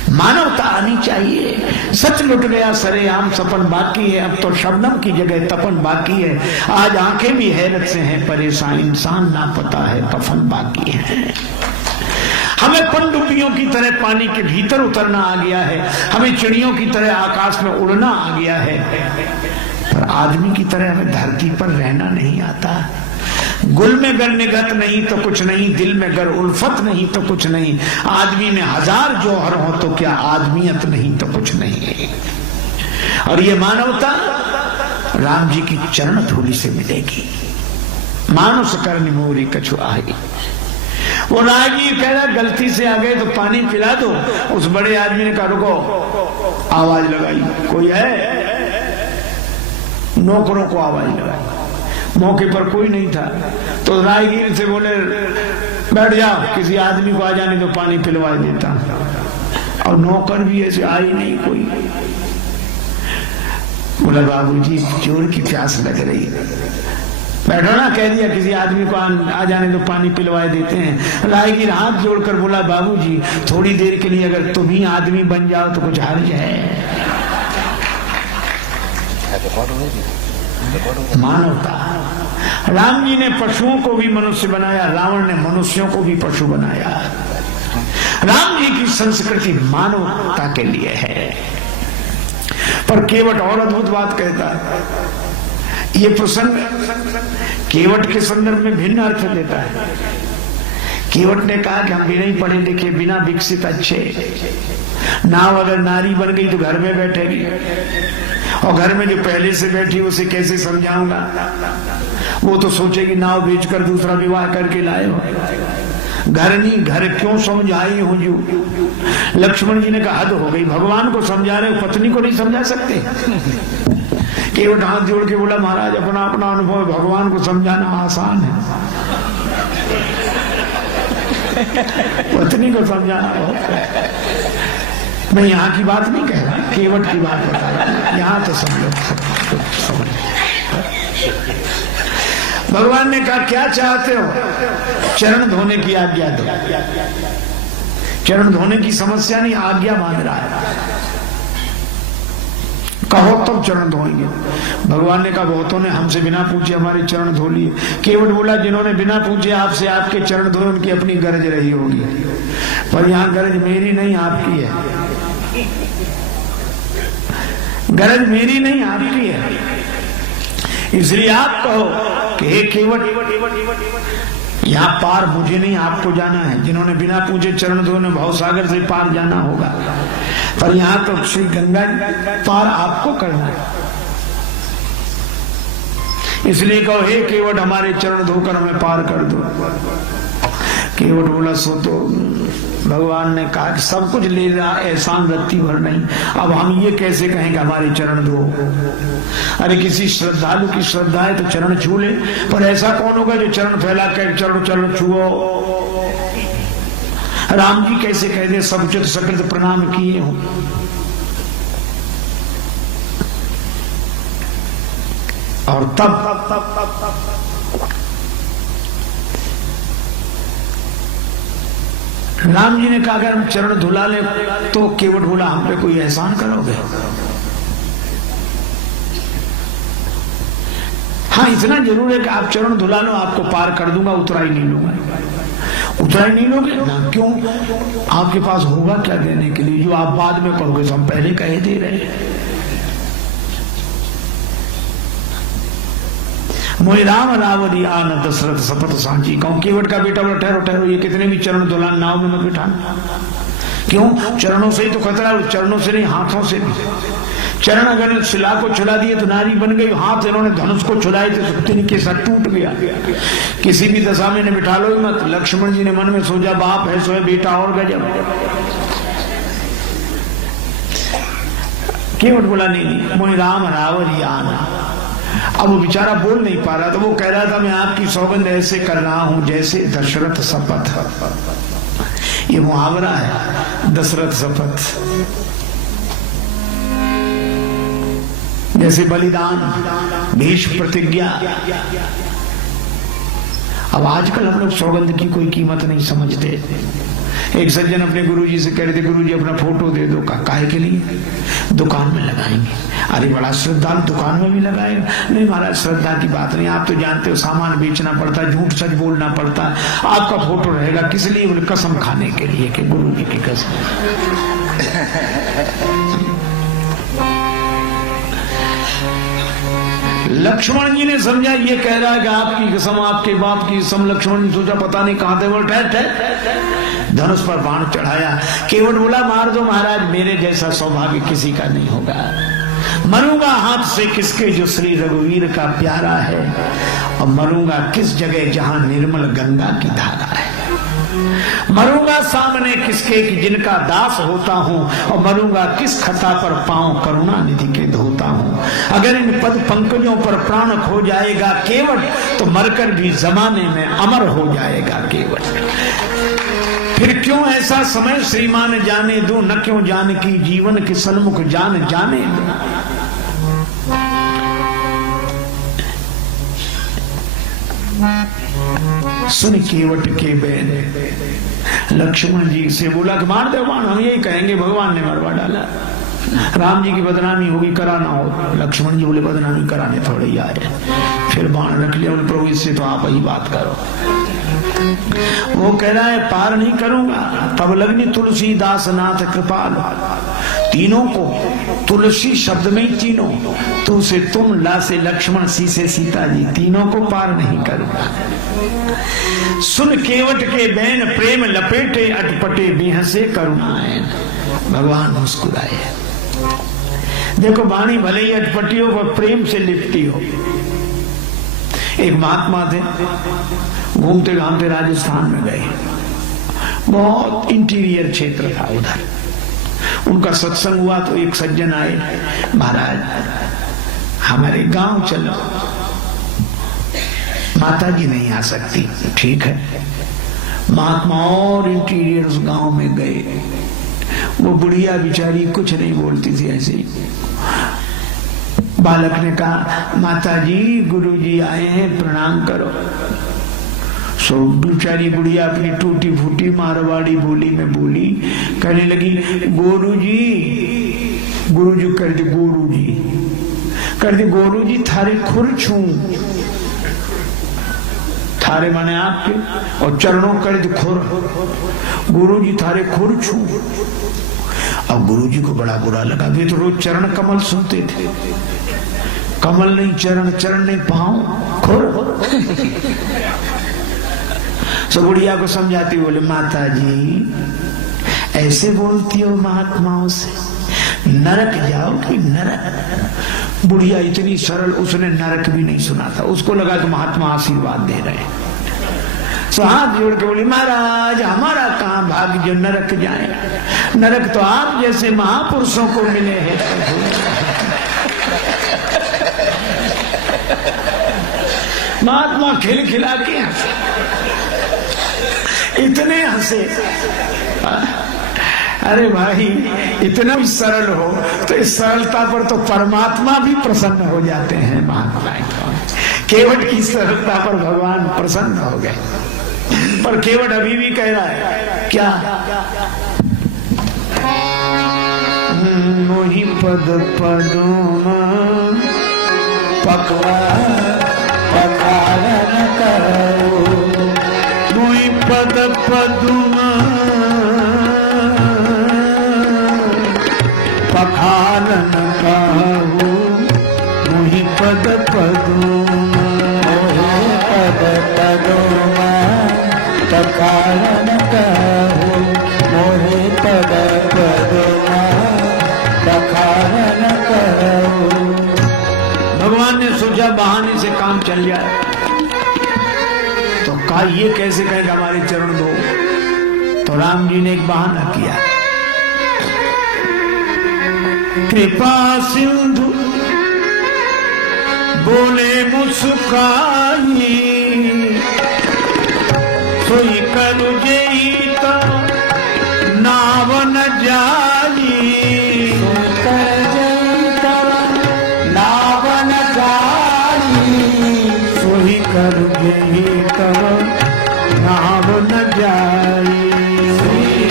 मानवता आनी चाहिए। सच लुट गया सरेआम सपन बाकी है, अब तो शबनम की जगह तपन बाकी है। आज आंखें भी हैरत से हैं परेशान, इंसान ना पता है कफन बाकी है। हमें पनडुब्बियों की तरह पानी के भीतर उतरना आ गया है, हमें चिड़ियों की तरह आकाश में उड़ना आ गया है, पर आदमी की तरह हमें धरती पर रहना नहीं आता। गुल में गर निगत नहीं तो कुछ नहीं, दिल में गर उल्फत नहीं तो कुछ नहीं। आदमी में हजार जौहर हो तो क्या आदमियत नहीं तो कुछ नहीं। और ये मानवता राम जी की चरण धूलि से मिलेगी। मानुष करनी मोरी कछु आई। वो राहगीर कह रहा गलती से आ गए तो पानी पिला दो। उस बड़े आदमी ने कहा रुको, आवाज लगाई, कोई है? नौकरों को आवाज लगाई, मौके पर कोई नहीं था। तो राहगीर से बोले बैठ जाओ, किसी आदमी को आ जाने तो पानी पिलवा देता। और नौकर भी ऐसे आई नहीं कोई। बोला बाबूजी जोर की प्यास लग रही है, बैठो ना, कह दिया किसी आदमी को आ जाने तो पानी पिलवा देते हैं। राहगीर हाथ जोड़कर बोला बाबूजी थोड़ी देर के लिए अगर तुम ही आदमी बन जाओ तो कुछ हर्ज है। मानवता। राम जी ने पशुओं को भी मनुष्य बनाया, रावण ने मनुष्यों को भी पशु बनाया। राम जी की संस्कृति मानवता के लिए है। पर केवट और अद्भुत बात कहता है। ये प्रसंग केवट के संदर्भ में भिन्न अर्थ देता है। केवट ने कहा कि हम बिना ही पढ़े लिखे, बिना विकसित अच्छे, नाव अगर नारी बन गई तो घर में बैठेगी, और घर में जो पहले से बैठी उसे कैसे समझाऊंगा? वो तो सोचेगी नाव बेचकर दूसरा विवाह करके लाए हो। घर नहीं, घर क्यों समझाई हूं जो। लक्ष्मण जी ने कहा हद हो गई, भगवान को समझा रहे हो, पत्नी को नहीं समझा सकते? केवट हाथ जोड़ के बोला महाराज अपना अपना अनुभव, भगवान को समझाना आसान है, पत्नी को समझाना बहुत है। मैं यहाँ की बात नहीं कह रहा, केवट की बात बता रहा। यहाँ तो सब लोग समझ। भगवान ने कहा क्या चाहते हो? चरण धोने की आज्ञा दो। चरण धोने की समस्या नहीं, आज्ञा मांग रहा है। कहो तब चरण धोएंगे। भगवान ने कहा बहुतों ने हमसे बिना पूछे हमारे चरण धो लिए। केवट बोला जिन्होंने बिना पूछे आपसे आपके चरण धोए उनकी अपनी गरज रही होगी, पर यहाँ गरज मेरी नहीं आपकी है। गरज मेरी नहीं आपकी है। इसलिए आप कहो कि हे केवट यहाँ पार मुझे नहीं आपको जाना है। जिन्होंने बिना पूछे चरण धोने भवसागर से पार जाना होगा, पर यहाँ तो श्री गंगा पार आपको करना है। इसलिए कहो हे केवट हमारे चरण धोकर हमें पार कर दो। केवट बोला सो तो भगवान ने कहा कि सब कुछ ले रहा, एहसान रत्ती भर नहीं। अब हम ये कैसे कहें कि हमारे चरण धो? अरे किसी श्रद्धालु की श्रद्धा है तो चरण छू ले, पर ऐसा कौन होगा जो चरण फैला कर चरण चरण छुओ? राम जी कैसे कह दे सबचित सकृत प्रणाम किए हो। और तब राम जी ने कहा अगर हम चरण धुला ले तो केवट बोला हम पे कोई एहसान करोगे? हाँ इतना जरूर है कि आप चरण धुला लो, आपको पार कर दूंगा, उतराई नहीं लूंगा। उतराई नहीं लोगे ना? क्यों? आपके पास होगा क्या देने के लिए जो आप बाद में कहोगे? तो हम पहले कहे दे रहे हैं। मोहि राम रावरी आन दशरथ सपत सांची। कहूं केवट का बेटा बोला ठहरो ठहरो, ये कितने भी चरण धुला नाव में मत बिठाना। क्यों? चरणों से ही तो खतरा, चरणों से नहीं हाथों से भी। चरण अगर शिला को छुला दिए तो नारी बन गई, हाथ इन्होंने धनुष को छुलाए थे सुप्तिनी के साथ टूट गया। किसी भी दशा में बिठा लो मत। लक्ष्मण जी ने मन में सोचा बाप है सो है बेटा और गजब। केवट बोला नहीं मोहि राम रावरी आना। अब वो बेचारा बोल नहीं पा रहा, तो वो कह रहा था मैं आपकी सौगंध ऐसे कर रहा हूं जैसे दशरथ शपथ। ये मुहावरा है, दशरथ शपथ। जैसे बलिदान, भीष्म प्रतिज्ञा। अब आजकल हम लोग सौगंध की कोई कीमत नहीं समझते। एक सज्जन अपने गुरुजी से कह रहे थे, गुरुजी अपना फोटो दे दो। कहा काहे के लिए? दुकान में लगाएंगे। अरे बड़ा श्रद्धालु, दुकान में भी लगाएगा? नहीं महाराज, श्रद्धा की बात नहीं, आप तो जानते हो सामान बेचना पड़ता है, झूठ सच बोलना पड़ता है, आपका फोटो रहेगा किस लिए? बोले कसम खाने के लिए कि गुरुजी की कसम। लक्ष्मण जी ने समझा ये कह रहा है कि आपकी कसम, आपके बाप की कसम। लक्ष्मण जी सोचा पता नहीं कहां थे, बोल ठहर, धनुष पर बाण चढ़ाया। केवट बोला मार दो महाराज, मेरे जैसा सौभाग्य किसी का नहीं होगा। मरूंगा हाथ से किसके जो श्री रघुवीर का प्यारा है, और मरूंगा किस जगह जहां निर्मल गंगा की धारा है। मरूंगा सामने किसके कि जिनका दास होता हूं, और मरूंगा किस खता पर पांव करुणा निधि के धोता हूं। अगर इन पद पंकजों पर प्राण खो जाएगा केवट, तो मरकर भी जमाने में अमर हो जाएगा केवट। फिर क्यों ऐसा समय श्रीमान जाने दो, न क्यों जान की जीवन के सन्मुख जान जाने दो। सुन केवट के बैन लक्ष्मण जी से बोला कि मार दो बाण, हम यही कहेंगे भगवान ने मरवा डाला, राम जी की बदनामी होगी, कराना हो। लक्ष्मण जी बोले बदनामी कराने थोड़े ही आए। फिर बाण रख लिया, बोले प्रभु इससे तो आप ही बात करो। वो कह रहा है पार नहीं करूंगा। तब लगनी तुलसीदास नाथ कृपाल, तीनों को तुलसी शब्द में ही तीनों, तू से तुम, ला से लक्ष्मण, सी से सीता जी, तीनों को पार नहीं करूंगा। सुन केवट के बैन प्रेम लपेटे, अटपटे बिहसे करुणाएं। भगवान मुस्कुराए। देखो वाणी भले ही अटपटी हो, वह प्रेम से लिपटी हो। एक महात्मा थे, घूमते घामते राजस्थान में गए, बहुत इंटीरियर क्षेत्र था उधर। उनका सत्संग हुआ तो एक सज्जन आए, महाराज हमारे गांव चलो। माता जी नहीं आ सकती, ठीक है। महात्मा और इंटीरियर उस गांव में गए। वो बुढ़िया बिचारी कुछ नहीं बोलती थी, ऐसे ही। बालक ने कहा माता जी गुरुजी आए हैं, प्रणाम करो। सो बेचारी बुढ़िया अपनी टूटी फूटी मारवाड़ी बोली में बोली, कहने लगी गुरुजी, गुरुजी कर दे, गुरुजी कर दे, गुरुजी थारे खुर छू, थारे माने आपके, और चरणों कर दे खुर, गुरुजी थारे खुर छू। अब गुरुजी को बड़ा बुरा लगा, वे तो रोज चरण कमल सुनते थे, कमल नहीं चरण, चरण नहीं पांव, खुर। सो बुढ़िया को समझाती, बोले माता जी ऐसे बोलती हो महात्माओं से, नरक जाओ कि नरक। बुढ़िया इतनी सरल, उसने नरक भी नहीं सुना था, उसको लगा कि महात्मा आशीर्वाद दे रहे हैं। सो हाथ जोड़ के बोली महाराज हमारा कहां भाग्य जो नरक जाए, नरक तो आप जैसे महापुरुषों को मिले हैं। महात्मा खिलखिला के इतने हंसे। अरे भाई इतना भी सरल हो तो इस सरलता पर तो परमात्मा भी प्रसन्न हो जाते हैं। महात्मा केवट की सरलता पर भगवान प्रसन्न हो गए, पर केवट अभी भी कह रहा है क्या, मोहि पद पदों पकड़ा पखारन करो, मोहि पद पदों पखारन कहो, मोहि पद पदों पखारन कहो, मोहि पद पदों पखारन कहो। भगवान ने सोचा बहाने से काम चल जाए, तो कहा ये कैसे कहेगा हमारे चरण दो। तो राम जी ने एक बहाना किया, कृपा सिंधु बोले मुस्काई, सोई करू जेई तो नाव न जाई, नाव न जाई, सोई करू जेई तो नाव न जाई।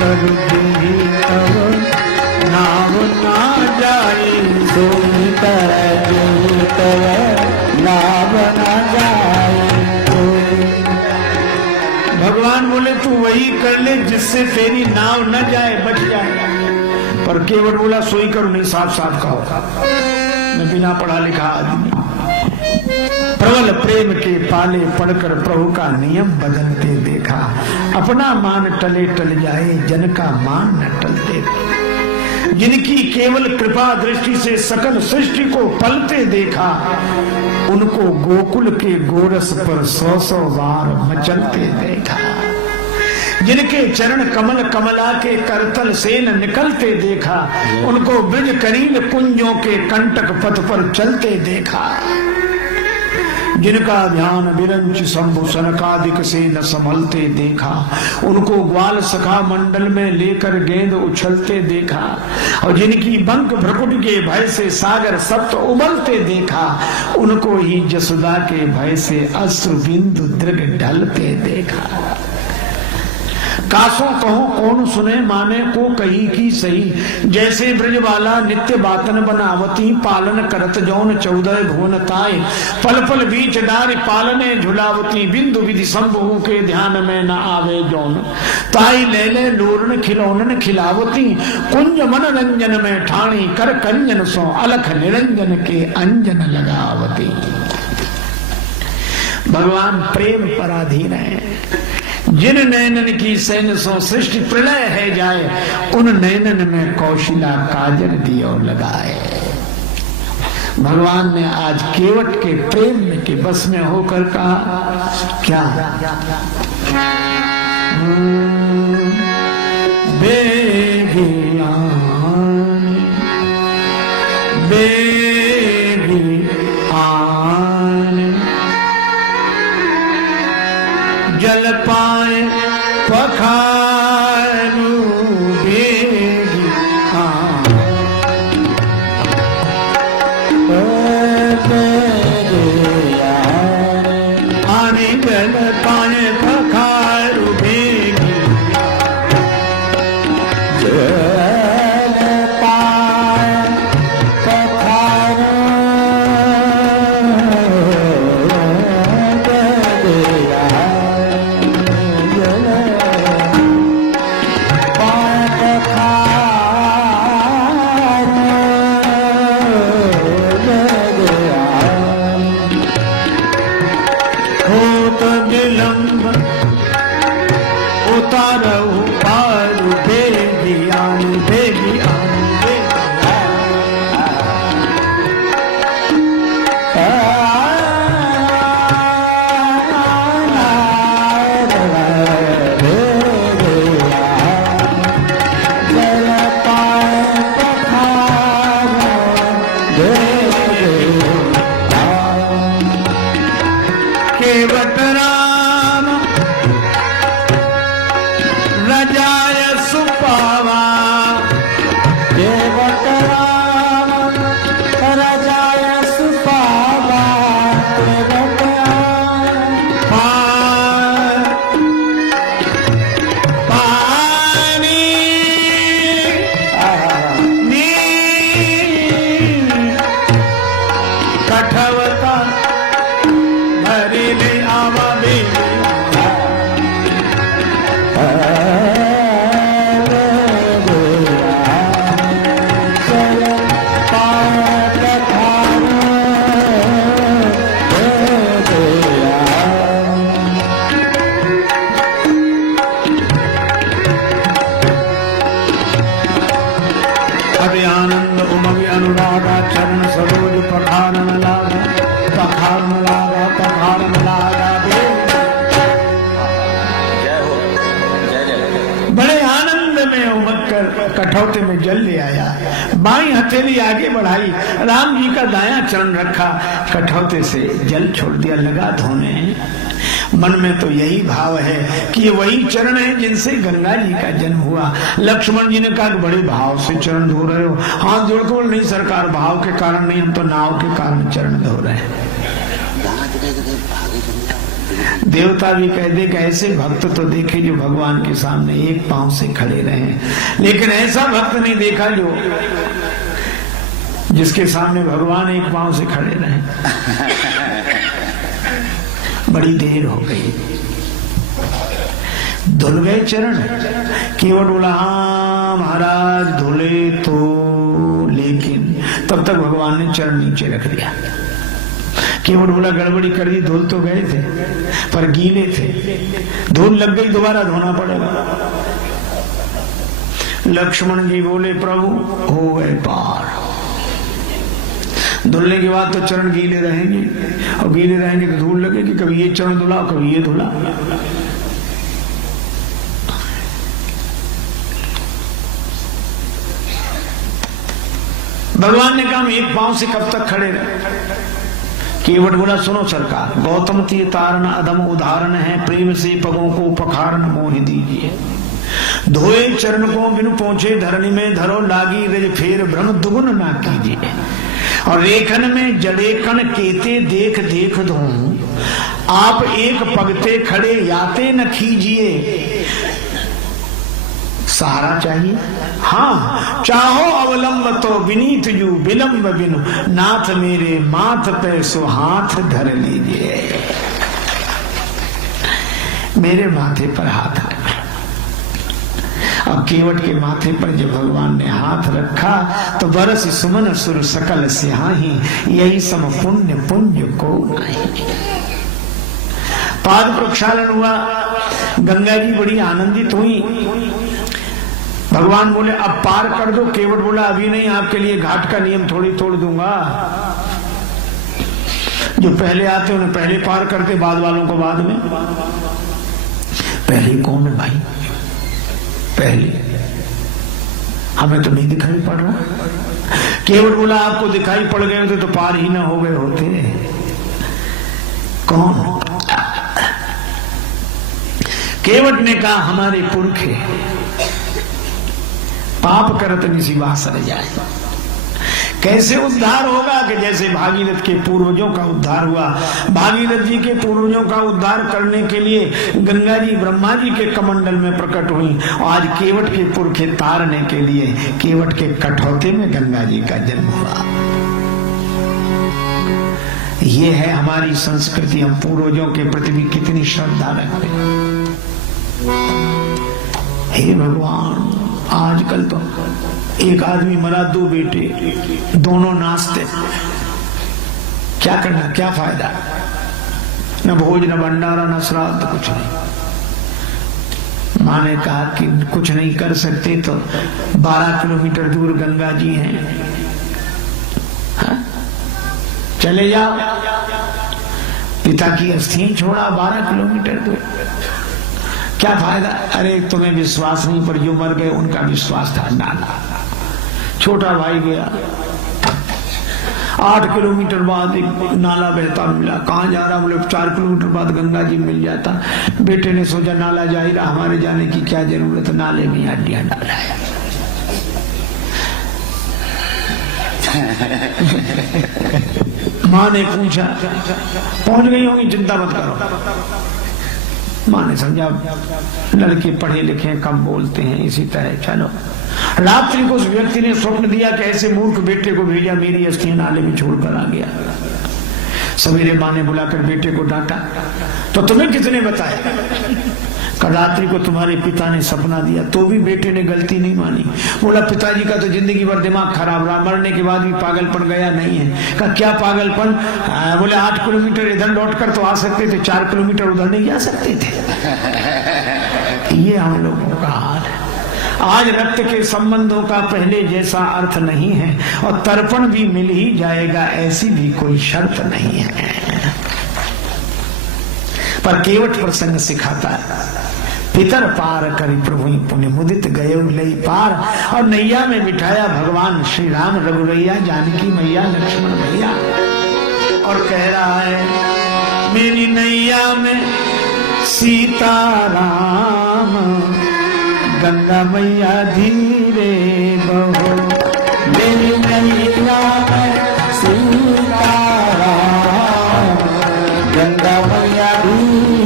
कर भी तब नाव ना जाए, सोई कर भी तब नाव ना जाए। भगवान बोले तू वही कर ले जिससे तेरी नाव न जाए, बच जाए। पर केवट बोला सोई करो नहीं, साफ साफ कहो मैं बिना पढ़ा लिखा आदमी। प्रबल प्रेम के पाले पढ़कर प्रभु का नियम बदलते देखा, अपना मान टले टल जाए जन का मान न टलते। जिनकी केवल कृपा दृष्टि से सकल सृष्टि को पलते देखा, उनको गोकुल के गोरस पर 100-100 बार मचलते देखा। जिनके चरण कमल कमला के करतल से न निकलते देखा, उनको ब्रज करील कुंजों के कंटक पथ पर चलते देखा। जिनका ध्यान विरंच शंभु सनकादिक से न संभलते देखा, उनको ग्वाल सखा मंडल में लेकर गेंद उछलते देखा। और जिनकी बंक भ्रकुट के भय से सागर सप्त उबलते देखा, उनको ही जसुदा के भय से अश्रु बिंदु दृग ढलते देखा। कासो कहो कौन सुने माने को कही की सही, जैसे ब्रजबाला नित्य बातन बनावती, पालन करत जौन 14 भुवन ताय। पल पल बीच डार पालने झुलावती, बिंदु विधि शंभु के ध्यान में न आवे जौन। ताई ले ले लोरन खिलौनन खिलावती, कुंज मन रंजन में ठाणी, कर कंजन सो अलख निरंजन के अंजन लगावती। भगवान प्रेम पराधीन है। जिन नैनन की सैन सो सृष्टि प्रलय है जाए, उन नैनन में कौशिला काजल दियो लगाए। भगवान ने आज केवट के प्रेम के बस में होकर कहा क्या, बेगियान जल पाए पखारू बेगी आने जल पाए पखारू बेगी, जल पाए पखारू कठौते में जल ले आया, बाई हथेली आगे बढ़ाई, राम जी का दायां चरण रखा, कठौते से जल छोड़ दिया, लगा धोने। मन में तो यही भाव है कि ये वही चरण है जिनसे गंगा जी का जन्म हुआ। लक्ष्मण जी ने कहा बड़े भाव से चरण धो रहे हो, हाथ जोड़ के बोल नहीं सरकार भाव के कारण नहीं, हम तो नाव के कारण चरण धो रहे हैं। देवता भी कह दे कि ऐसे भक्त तो देखे जो भगवान के सामने एक पांव से खड़े रहे, लेकिन ऐसा भक्त नहीं देखा जो जिसके सामने भगवान एक पांव से खड़े रहे। बड़ी देर हो गई, धुल गए चरण। केवट बोला हाँ महाराज धुले तो, लेकिन तब तक भगवान ने चरण नीचे रख दिया। केवट बोला गड़बड़ी कर दी, धुल तो गए थे पर गीले थे, धूल लग गई दोबारा धोना पड़ेगा। लक्ष्मण जी बोले प्रभु हो गए पार, धुलने के बाद तो चरण गीले रहेंगे, और गीले रहेंगे तो धूल लगेगी, कभी ये चरण धुला कभी ये धुला। भगवान ने कहा हम एक पांव से कब तक खड़े रहे। केवट बोला सुनो सरकार, गौतम तीर तारण अधम उदाहरण है, प्रेम से पगों को पखारन मोह दीजिए। धोए चरण को बिनु पहुंचे धरणी में धरो, लागी रज फेर भ्रम दुगुन ना कीजिए। और रेखन में जड़ेकन केते देख देख धोऊं, आप एक पगते खड़े याते न कीजिए। सहारा चाहिए, हाँ चाहो अवलंब तो विनीत जू विलंब बिनु, नाथ मेरे माथ पे सो हाथ धर लीजिए। मेरे माथे पर हाथ रख। अब केवट के माथे पर जब भगवान ने हाथ रखा तो बरस सुमन सुर सकल सिहाही, यही सम पुण्य पुण्य को नहीं। पाद प्रक्षालन हुआ, गंगा जी बड़ी आनंदित हुई। भगवान बोले अब पार कर दो। केवट बोला अभी नहीं, आपके लिए घाट का नियम थोड़ी तोड़ दूंगा। जो पहले आते उन्हें पहले पार करते, बाद वालों को बाद में। पहले कौन है भाई? पहले हमें तो नहीं दिखाई पड़ रहा। केवट बोला आपको दिखाई पड़ गए होते तो पार ही ना हो गए होते। कौन? केवट ने कहा हमारे पुरखे पाप करत निशिवा सर जाए। कैसे उद्धार होगा कि जैसे भागीरथ के पूर्वजों का उद्धार हुआ। भागीरथ जी के पूर्वजों का उद्धार करने के लिए गंगा जी ब्रह्मा जी के कमंडल में प्रकट हुई, और आज केवट के पुरखे तारने के लिए केवट के कठौते में गंगा जी का जन्म हुआ। ये है हमारी संस्कृति। हम पूर्वजों के प्रति भी कितनी श्रद्धा रखते हैं। हे भगवान, आजकल तो एक आदमी मरा, दो बेटे, दोनों नाचते। क्या करना, क्या फायदा? न भोज न भंडारा न श्राद्ध, कुछ नहीं। माँ ने कहा कि कुछ नहीं कर सकते तो 12 किलोमीटर दूर गंगा जी हैं, हाँ? चले जाओ। पिता की अस्थियां छोड़ा 12 किलोमीटर दूर। क्या फायदा? अरे तुम्हें विश्वास नहीं, पर जो मर गए उनका विश्वास था। नाना छोटा भाई गया, 8 किलोमीटर बाद एक नाला बहता मिला। कहाँ जा रहा? बोले 4 किलोमीटर बाद गंगा जी मिल जाता। बेटे ने सोचा नाला जा ही रहा, हमारे जाने की क्या जरूरत, नाले में हड्डियां डाला है। माँ ने पूछा पहुंच गई होंगी, चिंता मत करो। माँ ने समझा लड़के पढ़े लिखे कम बोलते हैं, इसी तरह चलो। रात्रि को उस व्यक्ति ने स्वप्न दिया कि ऐसे मूर्ख बेटे को भेजा, मेरी अस्थियां नाले में छोड़कर आ गया। सवेरे माँ ने बुलाकर बेटे को डांटा, तो तुम्हें किसने बताया? कल रात्रि को तुम्हारे पिता ने सपना दिया। तो भी बेटे ने गलती नहीं मानी। बोला पिताजी का तो जिंदगी भर दिमाग खराब रहा, मरने के बाद भी पागलपन गया नहीं है। कहा क्या पागलपन? बोले 8 किलोमीटर इधर लौट कर तो आ सकते थे, 4 किलोमीटर उधर नहीं जा सकते थे। ये हम लोगों का हाल है। आज रक्त के संबंधों का पहले जैसा अर्थ नहीं है, और तर्पण भी मिल ही जाएगा ऐसी भी कोई शर्त नहीं है। पर केवट प्रसंग सिखाता है, पितर पार करी प्रभु पुण्य मुदित गये लई पार। और नैया में बिठाया भगवान श्री राम, रघुरैया जानकी मैया लक्ष्मण भैया। और कह रहा है मेरी नैया में सीता राम, गंगा मैया धीरे बहो। मेरी नैया में सीता राम, गंगा मैया धीरे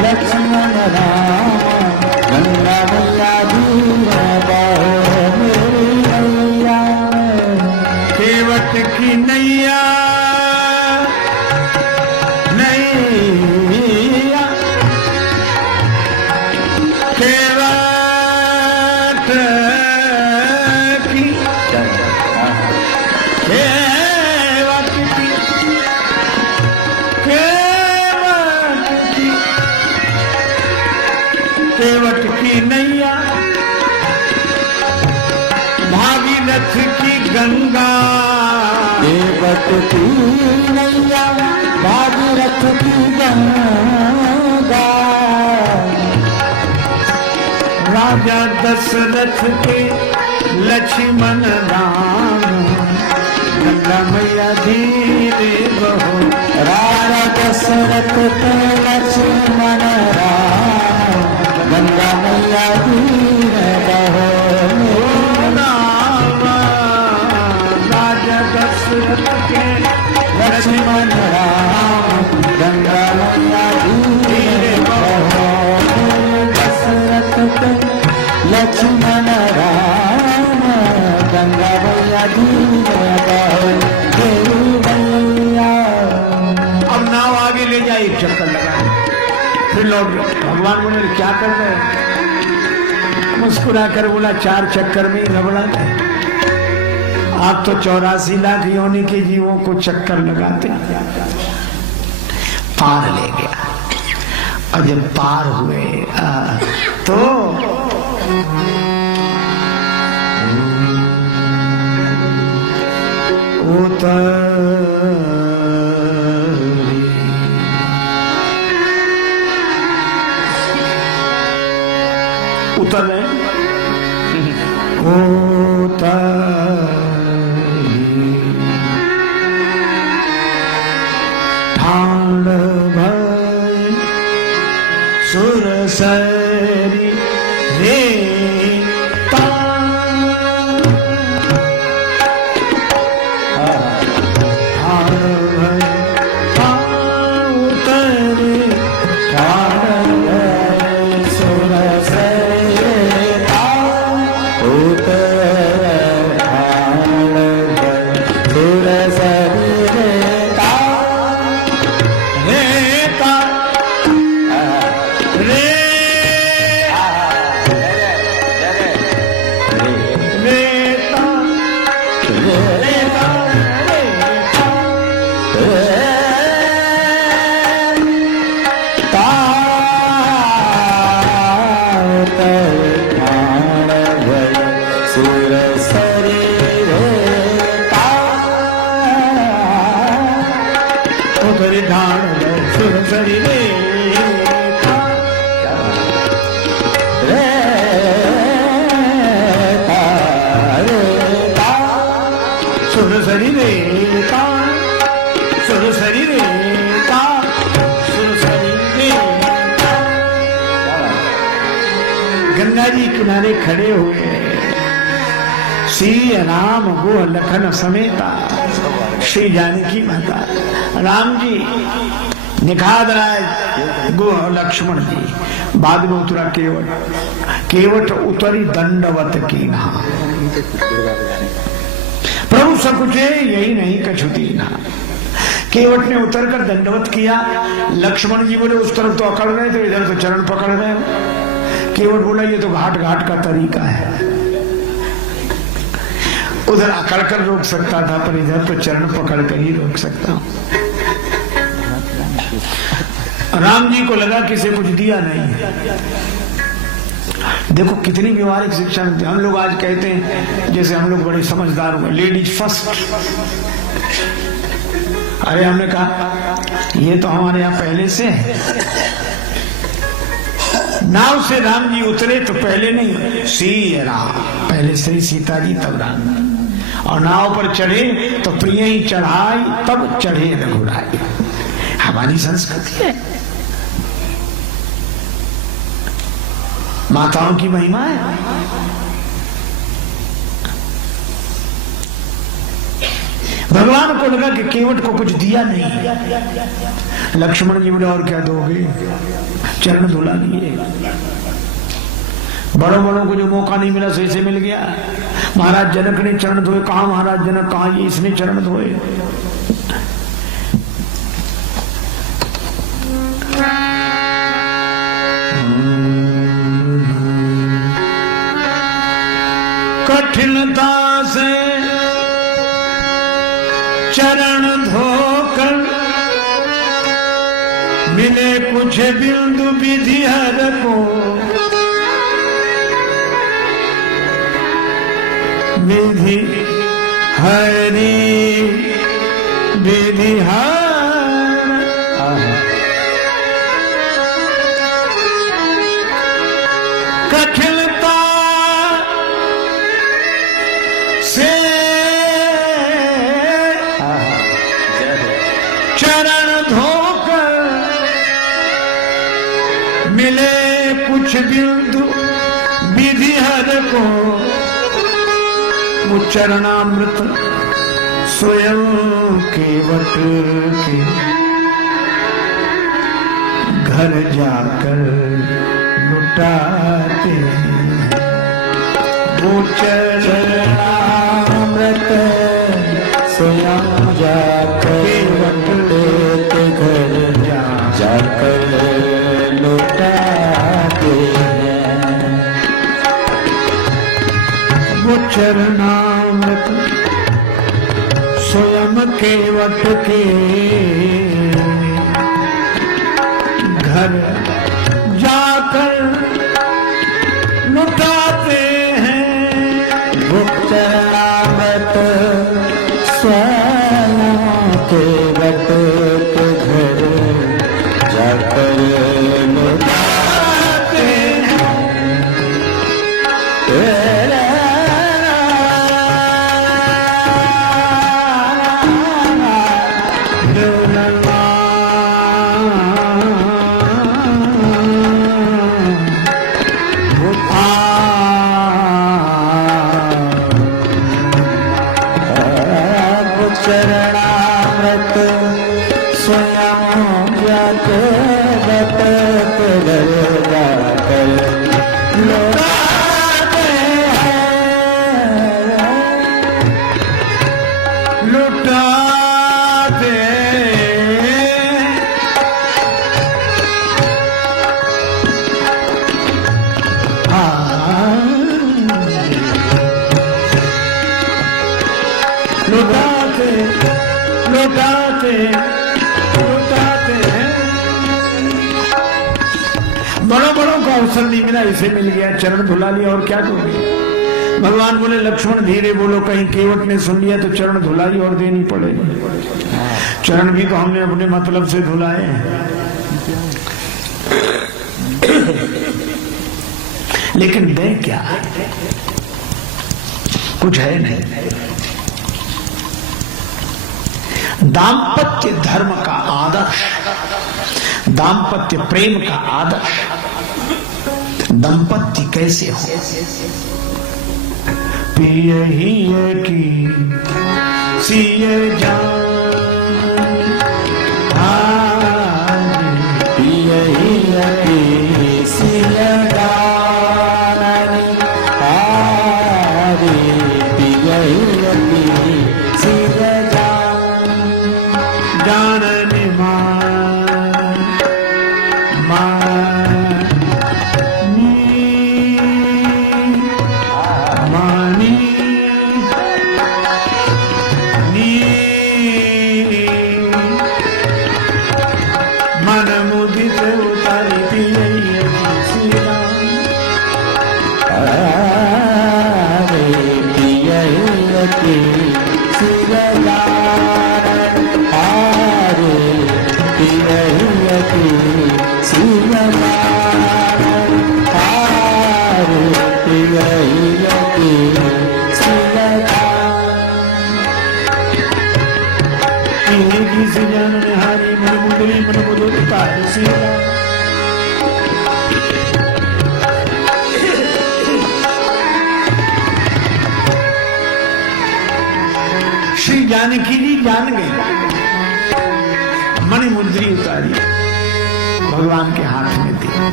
लक्ष्मण राम गंगा मैया धीर बहो मेरी मैया केवट की नैया नैया केवट की केवट की केवट की नैया भागीरथ की गंगा केवट की नैया भागीरथ की गंगा राजा दशरथ के लक्ष्मण राम गंगा मैया धीरे बहो राजा दशरथ के लक्ष्मण राम गंगा मैया धीर बहो राजा दशरथ के लक्ष्मण राम गंगा मैया धीर बहो दशरथ के लक्ष्मण राम गंगा मैया धीर बहो देवी मैया। अब नाव आगे ले जाए एक चक्कर लगा फिर लौट गए। भगवान बोले क्या कर रहे हो? मुस्कुरा कर बोला 4 चक्कर में ही घबरा गए। आप तो 84 लाख योनि के जीवों को चक्कर लगाते पार ले गया। और जब पार हुए तो उतर रहे ठाण भय सुरसरी रे गंगा जी किनारे खड़े हुए श्री राम गो लखन समेता श्री जानकी माता राम जी निखाद राय गो लक्ष्मण जी बाद में उतरा केवट केवट उतरी दंडवत की ना प्रभु सकुचे यही नहीं कछुती ना। केवट ने उतरकर दंडवत किया। लक्ष्मण जी बोले उस तरफ तो अकड़ रहे थे इधर तो चरण पकड़ रहे हो। केवट बोला ये तो घाट घाट का तरीका है। उधर अकड़ कर रोक सकता था पर इधर तो चरण पकड़ कर ही रोक सकता हूं। राम जी को लगा किसी कुछ दिया नहीं। देखो कितनी व्यवहारिक शिक्षा मिलती है। हम लोग आज कहते हैं जैसे हम लोग बड़े समझदार हुए लेडीज फर्स्ट। अरे हमने कहा ये तो हमारे यहाँ पहले से है। नाव से राम जी उतरे तो पहले नहीं श्री राम पहले श्री सीता जी तब राम और नाव पर चढ़े तो प्रिय ही चढ़ाई तब चढ़े रघुराई। हमारी संस्कृति है। माताओं की महिमा है। भगवान को लगा कि केवट को कुछ दिया नहीं। लक्ष्मण जी बोले और क्या दोगे? चरण धुला लिए। बड़ों बड़ों को जो मौका नहीं मिला सही से मिल गया। महाराज जनक ने चरण धोए, कहा महाराज जनक, कहा ये इसने चरण धोए। कठिनता से चरण धोकर मिले कुछ बिंदु विधि हर को, विधि हरि विधि हर। कठिनता से चरण धोकर मिले कुछ बिंदु विधि हर को, चरणामृत स्वयं केवट के घर जाकर लुटाते। वो चरणामृत स्वयं जाकर के घर जाकर लुटाते हैं। वो चरणामृत स्वयं केवट के घर जाकर लुटाते हैं। वो चरणामृत स्वयं केवट के घर जाकर लुटाते हैं। चरणामृत स्वयं जाकर लुटाते हैं। लुटाते लुटाते लुटाते लुटाते हैं। बड़ों बड़ों का अवसर नहीं मिला, इसे मिल गया, चरण धुला लिया, और क्या करोगे। भगवान बोले लक्ष्मण धीरे बोलो, कहीं केवट ने सुन लिया तो चरण धुलाई और देनी पड़ेगी। चरण भी तो हमने अपने मतलब से धुलाए हैं, लेकिन दे क्या, कुछ है नहीं। दाम्पत्य धर्म का आदर्श, दाम्पत्य प्रेम का आदर्श, दंपत्ति कैसे हो। पिय ही की सिय जान, पिय ही की सिय जान, पिय ही की सिय जानने मानी मन मुदित उतारी पिय की सिय जान, पिय की सिय जान, पिय की सिय जान, हारी मन मुदरी मन मुदो उतारी सिया। श्री जानकी जी जान गए, मणिमुद्री उतारी, भगवान के हाथ में दी।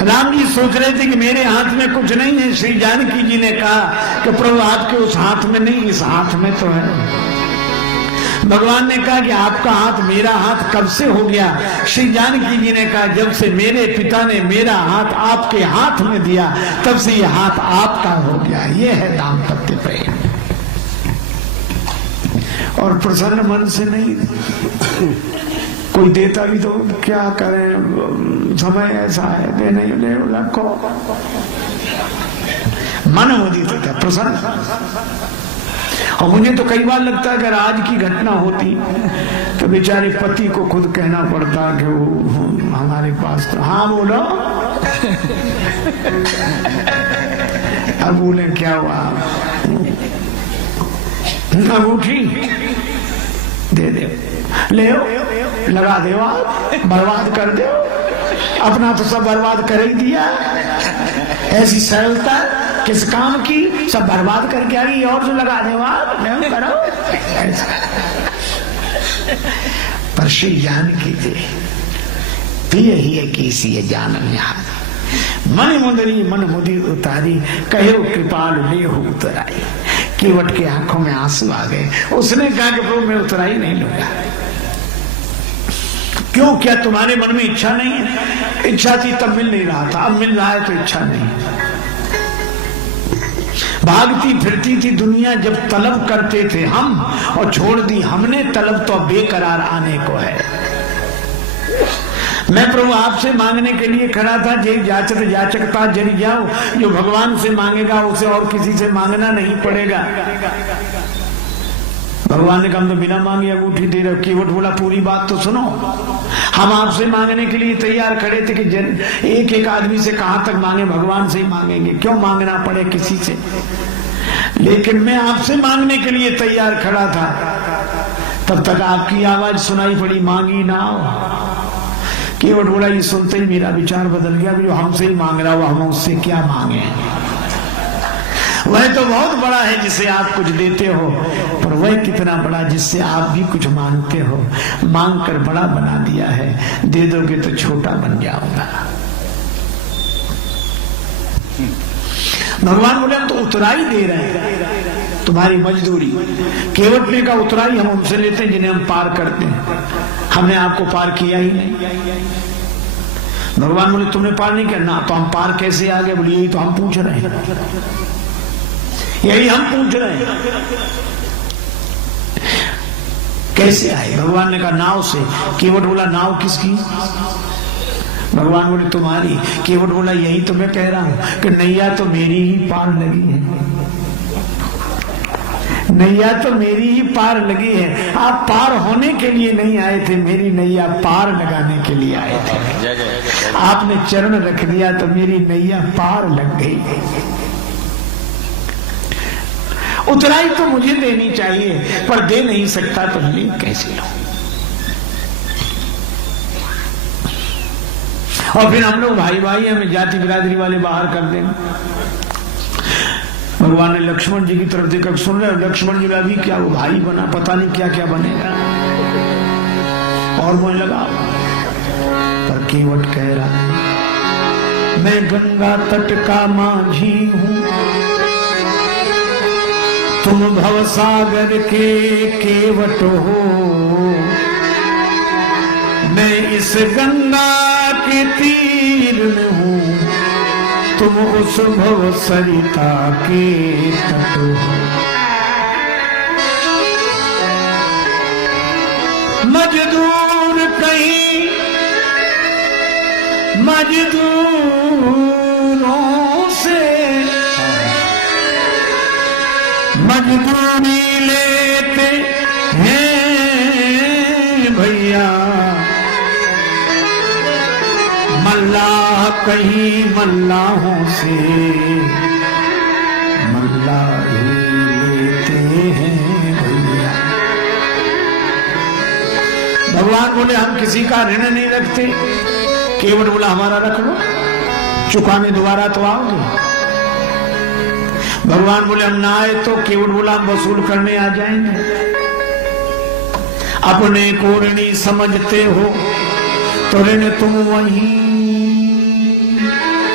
राम जी सोच रहे थे कि मेरे हाथ में कुछ नहीं है। श्री जानकी जी ने कहा कि प्रभु आपके उस हाथ में नहीं, इस हाथ में तो है। भगवान ने कहा कि आपका हाथ मेरा हाथ कब से हो गया? श्री जानकी जी ने कहा जब से मेरे पिता ने मेरा हाथ आपके हाथ में दिया तब से ये हाथ आपका हो गया। ये है दाम्पत्य प्रेम। और प्रसन्न मन से नहीं, कोई देता भी तो क्या करें, समय ऐसा है, दे नहीं ले रखो, मन मुदित होता, प्रसन्न। और मुझे तो कई बार लगता है अगर आज की घटना होती तो बेचारे पति को खुद कहना पड़ता कि वो हमारे पास तो, हाँ बोलो। अब बोले क्या हुआ? अंगूठी दे दे, ले लगा दे, बर्बाद कर दे। अपना तो सब बर्बाद कर ही दिया। ऐसी सरलता किस काम की, सब बर्बाद करके आ गई और जो लगा दे वहां करो। पर श्री जानकी जी प्रिय ही है किसी जानन यहाँ मन मुंदरी मन मुदी उतारी, कहो कृपाल ले हो उतराई। केवट के आंखों में आंसू आ गए। उसने कहा कि प्रभु मैं उतराई नहीं लूंगा। क्यों? क्या तुम्हारे मन में इच्छा नहीं है? इच्छा थी तब मिल नहीं रहा था, अब मिल रहा है तो इच्छा नहीं। भागती फिरती थी दुनिया जब तलब करते थे हम, और छोड़ दी हमने तलब तो बेकरार आने को है। मैं प्रभु आपसे मांगने के लिए खड़ा था, जे जाचक जाचकता जरी जाओ। जो भगवान से मांगेगा उसे और किसी से मांगना नहीं पड़ेगा। भगवान ने कहा तो बिना मांगे अंगूठी दे रहे। केवट बोला पूरी बात तो सुनो, हम आपसे मांगने के लिए तैयार खड़े थे कि एक एक आदमी से कहां तक मांगे, भगवान से ही मांगेंगे, क्यों मांगना पड़े किसी से। लेकिन मैं आपसे मांगने के लिए तैयार खड़ा था, तब तक आपकी आवाज सुनाई पड़ी, मांगी ना हो। केवट बोला ये सुनते ही मेरा विचार बदल गया, जो हमसे ही मांग रहा हुआ हम उससे क्या मांगे। वह तो बहुत बड़ा है जिसे आप कुछ देते हो, पर वह कितना बड़ा जिससे आप भी कुछ मांगते हो। मांग कर बड़ा बना दिया है, दे दोगे तो छोटा बन जाऊंगा। भगवान बोले हम तो उतराई दे रहे हैं, तुम्हारी मजदूरी। केवट ने कहा उतराई हम उनसे लेते हैं जिन्हें हम पार करते हैं, हमने आपको पार किया ही नहीं। भगवान बोले तुमने पार नहीं किया ना, तो हम पार कैसे आ गए? बोले यही तो हम पूछ रहे हैं, यही हम पूछ रहे हैं, कैसे आए? भगवान ने कहा नाव से। केवट बोला नाव किसकी? भगवान बोले तुम्हारी। केवट बोला यही तो मैं कह रहा हूं कि नैया तो मेरी ही पार लगी है, नैया तो मेरी ही पार लगी है। आप पार होने के लिए नहीं आए थे, मेरी नैया पार लगाने के लिए आए थे। आपने चरण रख दिया तो मेरी नैया पार लग गई। उतराई तो मुझे देनी चाहिए, पर दे नहीं सकता तो ले कैसे लो? और फिर हम लोग भाई भाई हमें जाति बिरादरी वाले बाहर कर देंगे। भगवान ने लक्ष्मण जी की तरफ देखकर, सुन रहे हो लक्ष्मण जी अभी क्या वो भाई बना, पता नहीं क्या क्या बनेगा, और मुझे लगा। पर केवट कह रहा है मैं गंगा तट का माझी हूं, तुम भवसागर के केवट हो। मैं इस गंगा के तीर में हूं, तुम उस भव सरिता के तट हो। मजदूर कहीं मजदूरों से मजदूरी लेते हैं भैया, मल्लाह कहीं मल्लाहों से मल्लाही लेते हैं भैया। भगवान बोले हम किसी का ऋण नहीं रखते। केवट बोला हमारा रख लो, चुकाने दोबारा तो आओगे। भगवान बोले हम ना आए तो? केवट बोला हम वसूल करने आ जाएंगे। अपने को ऋणी समझते हो तो ऋण तुम वहीं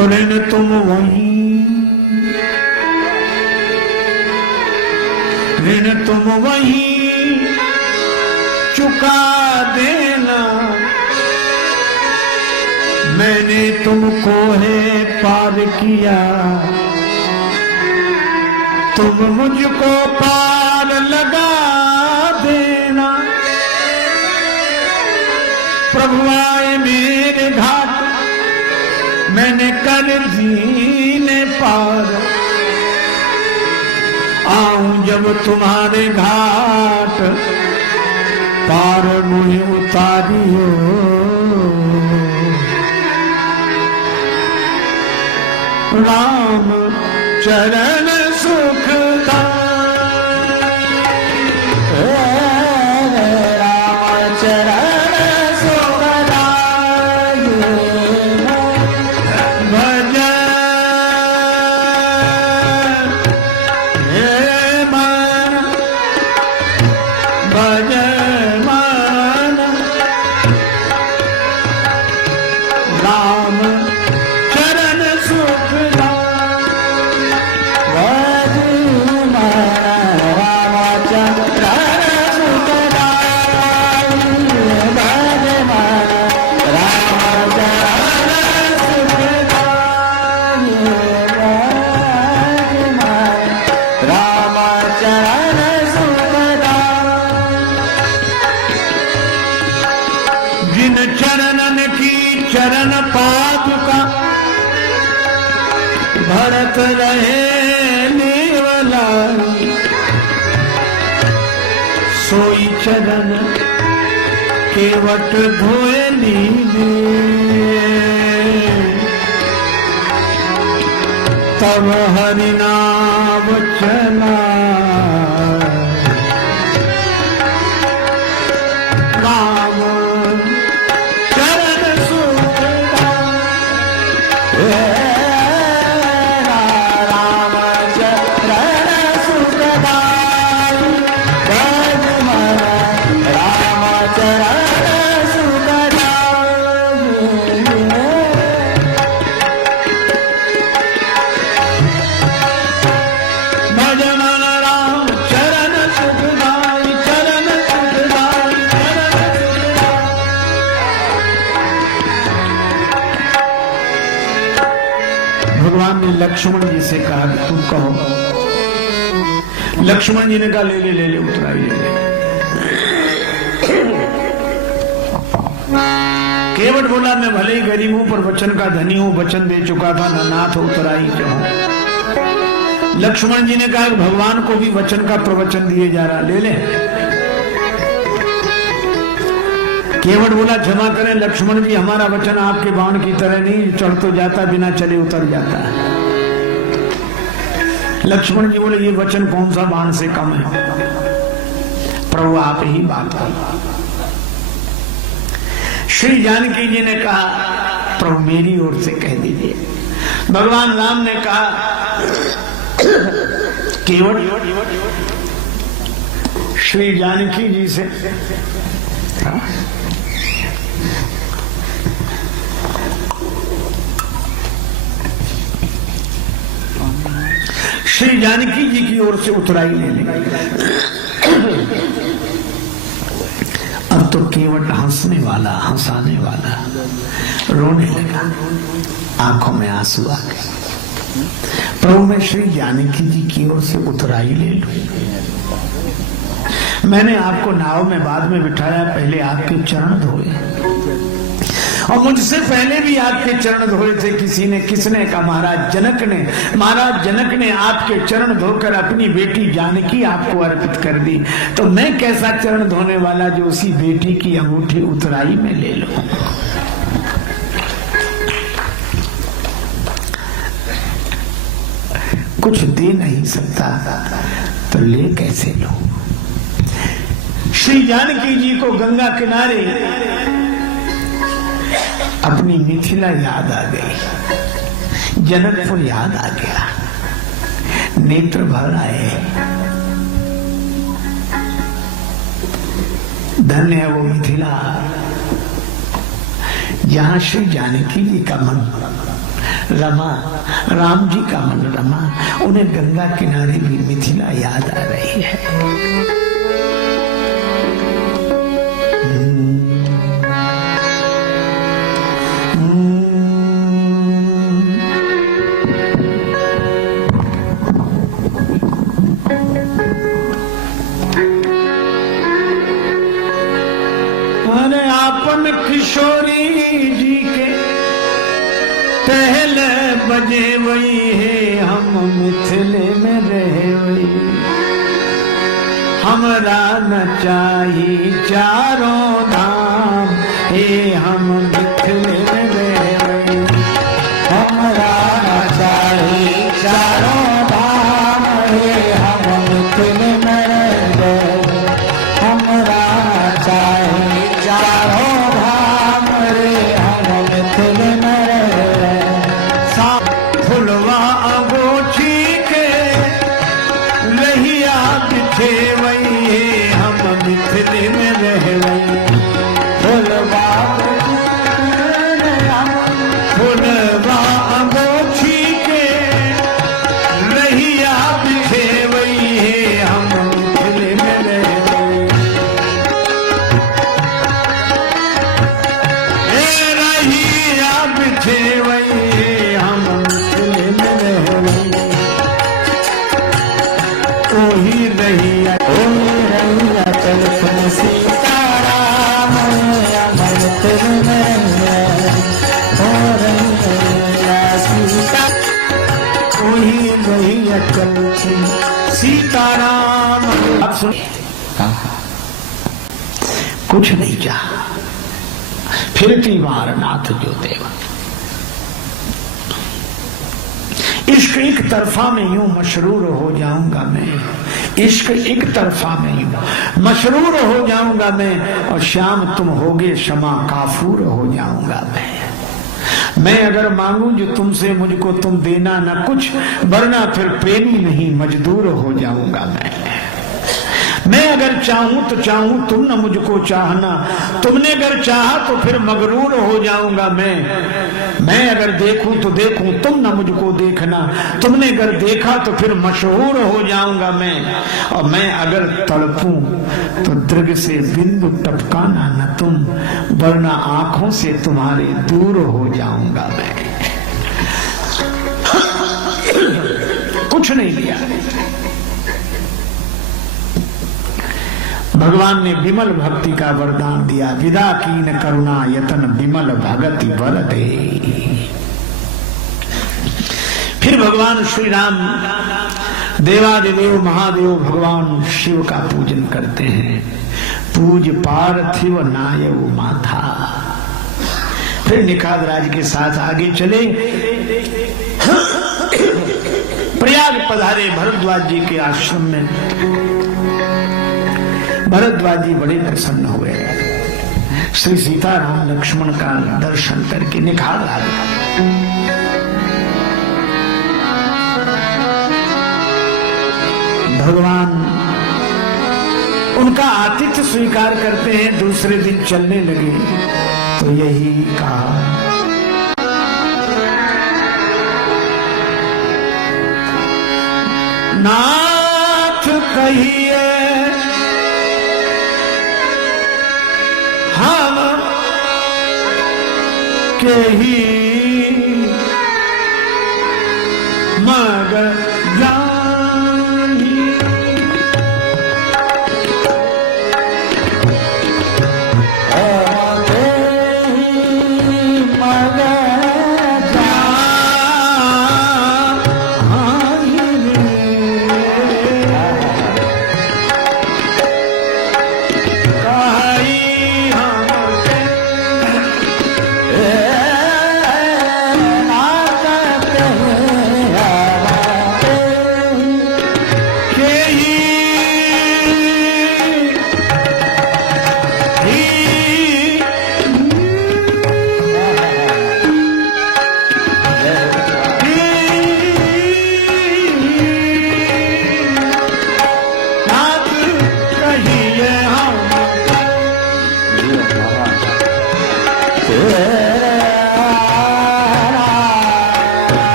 तो ऋण तुम वहीं, ऋण तुम वहीं चुका देना। मैंने तुमको है पार किया, तुम मुझको पार लगा देना। प्रभु आए मेरे घाट, मैंने कर दीने पार। आऊं जब तुम्हारे घाट, पार मुझे उतारियो। राम चरण सुखदाई, राम चरण सुखदाई। भज हे मन, भज मन। राम चरण सुखदाई, जिन चरणन की चरण पादुका भरत रहे निर्मलाई। सोई चरण केवट धोए लीले, तब हरि नाम चला। राम चरण सुखदाई, राम चरण सुखदाई। भज मन, राम चरण सुखदाई। भज मन राम चरण सुखदाई, चरण सुखदाई, चरण सुखदाई। भगवान ने लक्ष्मण जी से कहा कि तुम कहो। लक्ष्मण जी ने कहा ले ले ले ले उतराई ले ले। केवट बोला मैं भले ही गरीब हूं पर वचन का धनी हूं, वचन दे चुका था न नाथ उतराई क्यों। लक्ष्मण जी ने कहा कि भगवान को भी वचन का प्रवचन दिए जा रहा, ले ले। केवट बोला क्षमा करें लक्ष्मण जी, हमारा वचन आपके बाण की तरह नहीं, चढ़ तो जाता बिना चले उतर जाता है। लक्ष्मण जी बोले ये वचन कौन सा बाण से कम है, प्रभु आप ही बात करो। श्री जानकी जी ने कहा प्रभु मेरी ओर से कह दीजिए। भगवान राम ने कहा केवट श्री जानकी जी से श्री जानकी जी की ओर से उतराई लेने। अब तो केवट हंसने वाला, हंसाने वाला, रोने लगा, आंखों में आंसू आ गए। प्रभु मैं श्री जानकी जी की ओर से उतराई ले लूं। मैंने आपको नाव में बाद में बिठाया, पहले आपके चरण धोए और मुझसे पहले भी आपके चरण धोए थे। किसने कहा महाराज जनक ने आपके चरण धोकर अपनी बेटी जानकी आपको अर्पित कर दी, तो मैं कैसा चरण धोने वाला जो उसी बेटी की अंगूठी उतराई में ले लूं। कुछ दे नहीं सकता तो ले कैसे लो। श्री जानकी जी को गंगा किनारे अपनी मिथिला याद आ गई, जनकपुर याद आ गया, नेत्र भर आए। धन्य है वो मिथिला जहां श्री जानकी जी का मन रमा, राम जी का मन रमा, उन्हें गंगा किनारे भी मिथिला याद आ रही है। अरे आपन किशोरी जी के पहले बजे वही है, हम मिथिले में रहे वही, हमरा न चाही चारों धाम, हे हम मिथिले में रहे वही, हमरा न चाही चारों धाम, हे हम मिथिले में रहे, हमरा न चाही चारों धाम, रे हम मिथिले में रहे। फुलवा अगोछी के लहिया बिछे वही, हम मिथिले में रहे वही, फुलवा अगोछी के लहिया बिछे वही, हम मिथिले में रहे वही, रहिया बिछे वही, हम मिथिले में रहे वही, ओही रहिया चल तुम सीताराम, अमृत में हो रहिया सीता, ओही रहिया चल तुम सीताराम। अब सुन, कुछ नहीं चाहा, फिरती बार नाथ जो देवा, इश्क एक तरफा में यूं मशरूर हो जाऊंगा मैं, इश्क एक तरफा में यूं मशरूर हो जाऊंगा मैं, और शाम तुम होगे शमा काफूर हो जाऊंगा मैं अगर मांगू जो तुमसे मुझको तुम देना न कुछ, वरना फिर प्रेमी नहीं मजदूर हो जाऊंगा मैं अगर चाहूं तो चाहूं तुम न मुझको चाहना, तुमने अगर चाहा तो फिर मगरूर हो जाऊंगा मैं अगर देखूं तो देखूं तुम न मुझको देखना, तुमने अगर देखा तो फिर मशहूर हो जाऊंगा मैं, और मैं अगर तड़पूं तो दृग से बिंदु टपकाना न तुम, वरना आंखों से तुम्हारे दूर हो जाऊंगा मैं। कुछ नहीं लिया, भगवान ने विमल भक्ति का वरदान दिया, विदा कीन करुणा यतन विमल भगति वर दे। फिर भगवान श्री राम देवादिदेव महादेव भगवान शिव का पूजन करते हैं, पूज पार्थिव नायव माथा। फिर निखाद राज के साथ आगे चले, प्रयाग पधारे भरद्वाज जी के आश्रम में। भरद्वाज जी बड़े प्रसन्न हुए, श्री सीताराम लक्ष्मण का दर्शन करके निखार आ गया। भगवान उनका आतिथ्य स्वीकार करते हैं, दूसरे दिन चलने लगे तो यही कहा, नाथ कहिए हम के ही मग जानी, मग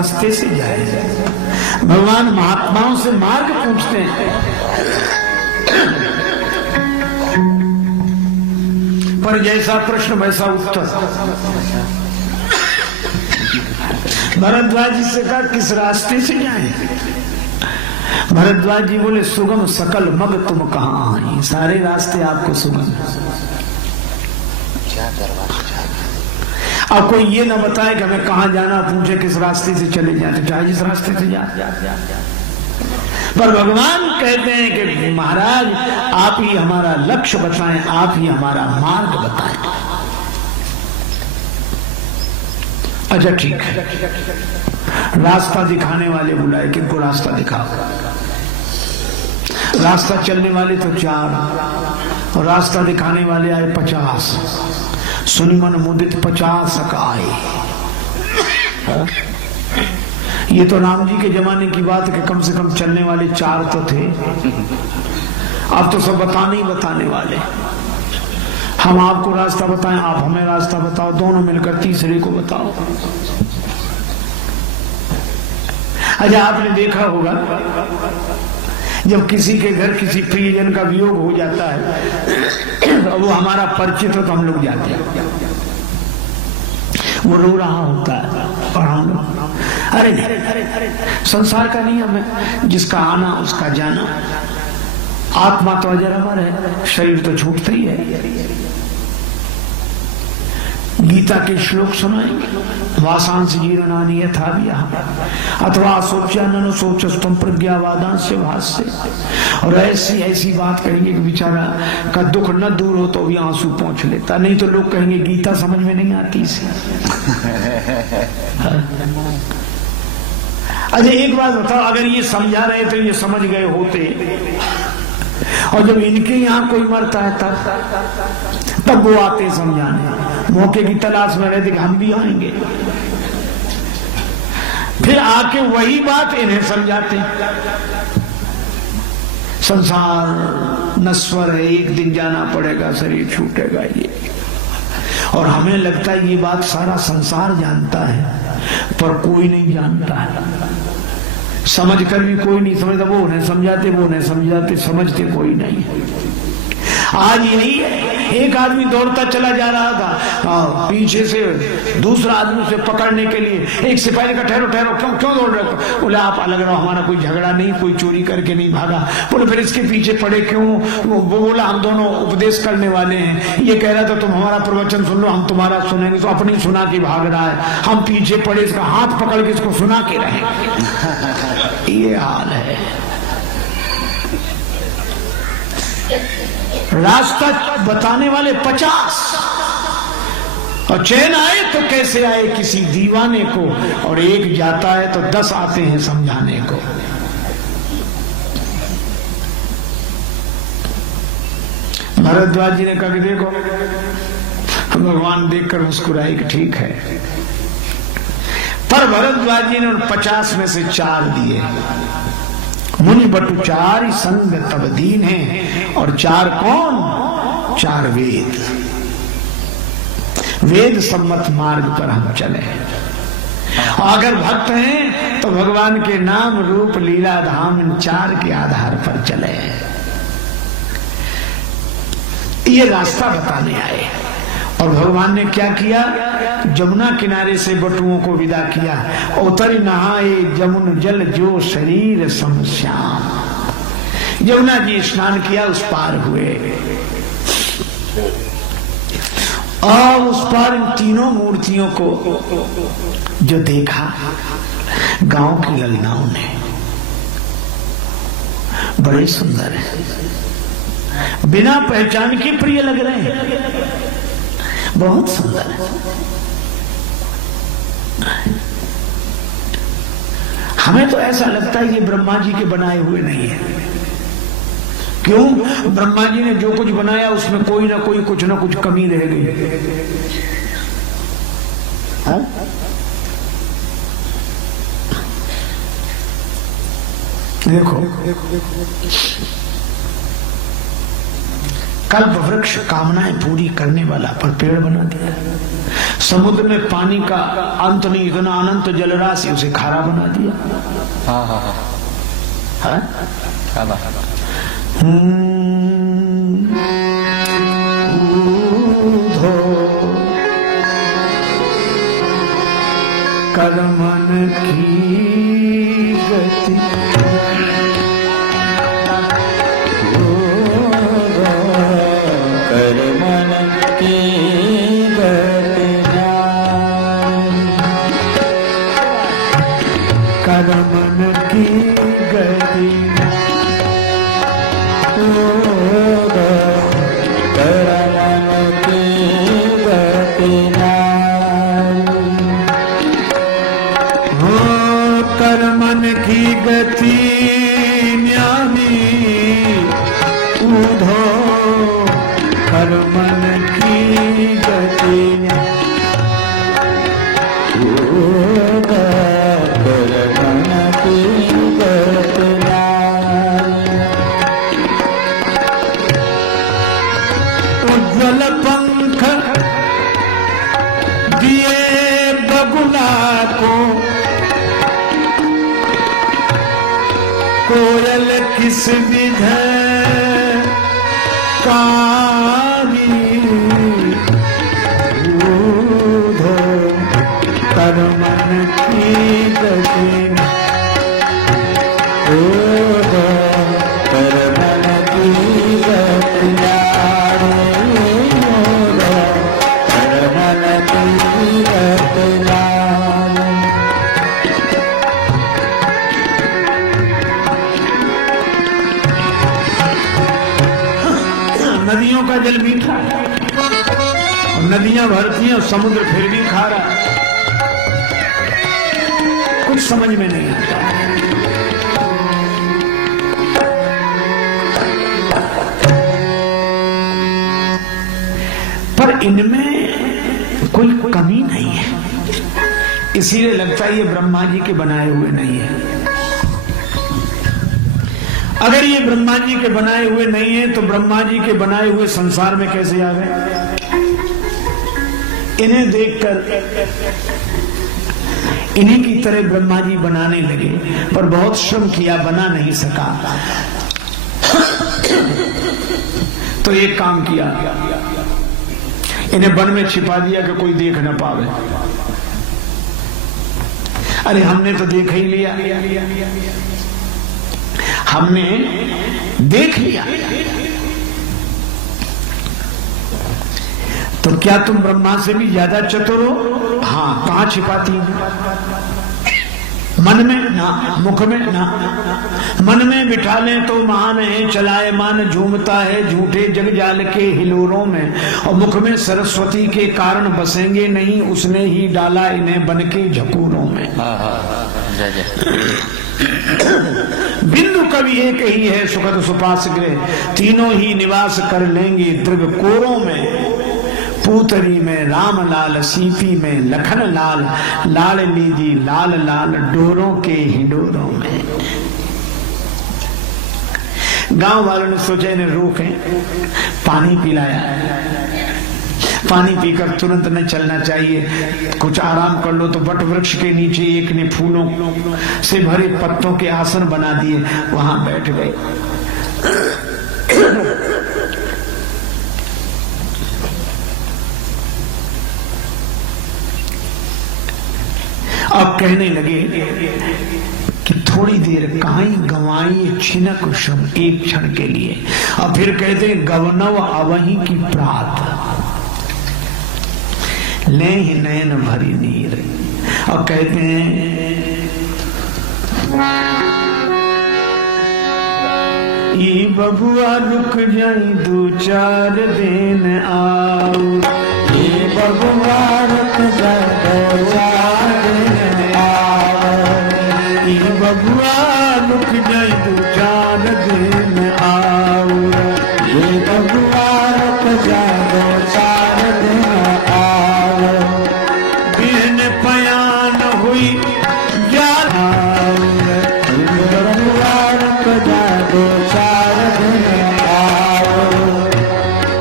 रास्ते से जाए। भगवान महात्माओं से मार्ग पूछते हैं, पर जैसा प्रश्न वैसा उत्तर। भरद्वाज जी से कहा किस रास्ते से जाएं? भरद्वाज जी बोले सुगम सकल मग तुम कहां आई। सारे रास्ते आपको सुगम है। अब कोई ये ना बताए कि हमें कहां जाना, पूछे किस रास्ते से चले जाए तो चाहे जिस रास्ते से जा। पर भगवान कहते हैं कि महाराज आप ही हमारा लक्ष्य बताएं, आप ही हमारा मार्ग बताएं। अच्छा ठीक है, रास्ता दिखाने वाले बुलाए, किनको रास्ता दिखाओ? रास्ता चलने वाले तो 4 और रास्ता दिखाने वाले आए 50। सुनिमन मुदित 50 आए। ये तो राम जी के जमाने की बात है कि कम से कम चलने वाले 4 तो थे। अब तो सब बताने ही बताने वाले। हम आपको रास्ता बताएं, आप हमें रास्ता बताओ, दोनों मिलकर तीसरे को बताओ। अच्छा आपने देखा होगा जब किसी के घर किसी प्रियजन का वियोग हो जाता है तो वो हमारा परिचित हो तो हम लोग जाते हैं, वो रो रहा होता है और हम लोग अरे संसार का नियम है, जिसका आना उसका जाना। आत्मा तो अजर अमर है, शरीर तो छूटता ही है। गीता के श्लोक सुनाएंगे, वासांस जीर्णानि यथा विहाय अथवा सोच्यानन सोचस्तम प्रज्ञावादांस्य भाष्य। और ऐसी ऐसी बात करेंगे कि बेचारा का दुख न दूर हो तो भी आंसू पहुंच लेता, नहीं तो लोग कहेंगे गीता समझ में नहीं आती इसे। अच्छा एक बात बताओ, अगर ये समझा रहे तो ये समझ गए होते, और जब इनके यहाँ कोई मरता है तब वो आते समझाने, मौके की तलाश में रहते कि हम भी आएंगे, फिर आके वही बात इन्हें समझाते। संसार नश्वर है, एक दिन जाना पड़ेगा, शरीर छूटेगा ये। और हमें लगता है ये बात सारा संसार जानता है, पर कोई नहीं जानता है। समझ कर भी कोई नहीं समझता, वो उन्हें समझाते, वो उन्हें समझाते, समझते कोई नहीं है। आज यही है, एक आदमी दौड़ता चला जा रहा था, पीछे से दूसरा आदमी उसे पकड़ने के लिए एक सिपाही का ठहरो ठहरो, क्यों दौड़ रहे हो? बोले आप अलग रहो, हमारा कोई झगड़ा नहीं, कोई चोरी करके नहीं भागा। बोले फिर इसके पीछे पड़े क्यों? वो बोला हम दोनों उपदेश करने वाले हैं, ये कह रहा था तुम हमारा प्रवचन सुन लो, हम तुम्हारा सुनेंगे, तो अपनी सुना के भाग रहा है, हम पीछे पड़े इसका हाथ पकड़ के इसको सुना के रहेंगे। ये हाल है। रास्ता बताने वाले 50 और चैन आए तो कैसे आए किसी दीवाने को, और एक जाता है तो 10 आते हैं समझाने को। भरद्वाज जी ने कहा कि देखो, भगवान देखकर मुस्कुराए कि ठीक है, पर भरद्वाज जी ने 50 में से 4 दिए। मुनि बटु 4 संग तब दीन है, और 4 कौन? 4 वेद। वेद सम्मत मार्ग पर हम चले। अगर भक्त हैं तो भगवान के नाम रूप लीला धाम इन 4 के आधार पर चले। ये रास्ता बताने आए। और भगवान ने क्या किया? जमुना किनारे से बटुओं को विदा किया। उतर नहाए जमुन जल जो शरीर समश्याम। यमुना जी स्नान किया, उस पार हुए, और उस पार इन तीनों मूर्तियों को जो देखा गांव की ललनाओं ने, बड़े सुंदर है, बिना पहचान के प्रिय लग रहे हैं, बहुत सुंदर है। हमें तो ऐसा लगता है ये ब्रह्मा जी के बनाए हुए नहीं है। क्यों? ब्रह्मा जी ने जो कुछ बनाया उसमें कोई ना कोई कुछ ना कुछ कमी रह गई। देखो कल्प वृक्ष कामनाएं पूरी करने वाला, पर पेड़ बना दिया। समुद्र में पानी का अंत नहीं, इतना अनंत जलराशि, उसे खारा बना दिया। हाँ हाँ हाँ हाँ? क्या बात है। ऊधो कर्मन की गति, कर्मन की गति, कर्मन की गति, कर्मन की गति हो कर्मन की गति न्यामी, ऊधो कर्मन की गति, कर्मन की गति, उज्ज्वल पंख दिए बगुला को, कोयल किस विध कारी, ऊधो कर्मन की गति, ऊधो कर्मन की गति, कर्मन की गति। नदियों का जल मीठा है, और नदियां भरती हैं और समुद्र फिर भी खा रहा है। कुछ समझ में नहीं आता। पर इनमें कोई कमी नहीं है, इसीलिए लगता है ये ब्रह्मा जी के बनाए हुए नहीं है। अगर ये ब्रह्मा जी के बनाए हुए नहीं है तो ब्रह्मा जी के बनाए हुए संसार में कैसे आ गए? इन्हें देखकर इन्हीं की तरह ब्रह्मा जी बनाने लगे, पर बहुत श्रम किया, बना नहीं सका। तो एक काम किया, इन्हें वन में छिपा दिया कि कोई देख न पावे। अरे हमने तो देख ही लिया, हमने देख लिया, तो क्या तुम ब्रह्मा से भी ज्यादा चतुर हो? हाँ, कहां छिपाती है? मन में ना, मुख में ना। मन में बिठा लें तो महान है, चलाए मान झूमता है झूठे जग जाल के हिलोरों में, और मुख में सरस्वती के कारण बसेंगे नहीं, उसने ही डाला इन्हें बन के झकूरों में। हाँ हाँ जय जय। बिंदु कवि एक ही है, सुखद सुपास गृह, तीनों ही निवास कर लेंगे दृग कोरों में। पूतरी में राम लाल, सीपी में लखन लाल, लाल लीदी लाल लाल डोरों के हिंडोरों में। गांव वालों ने सोचा इन्हें रोकें, पानी पिलाया। पानी पीकर तुरंत न चलना चाहिए, कुछ आराम कर लो। तो वट वृक्ष के नीचे एक ने फूलों से भरे पत्तों के आसन बना दिए, वहां बैठ गए। अब कहने लगे कि थोड़ी देर कहां गंवाई छिनक श्रम, एक क्षण के लिए। और फिर कहते हैं गवनव अवही की प्रात, ले ही नयन भरी नीर। और कहते हैं ई बबुआ रुक जाई दो चार दिन आओ, ये बबुआ रुक जाए दो चार दिन आओ, ई बबुआ रुक जाई दो चार दिन आओ, ये बबुआ रुक जाए दो चार दिन आओ, बिन पयान हुई ग्यारह, ये बबुआ रुक जाए दो चार दिन आओ,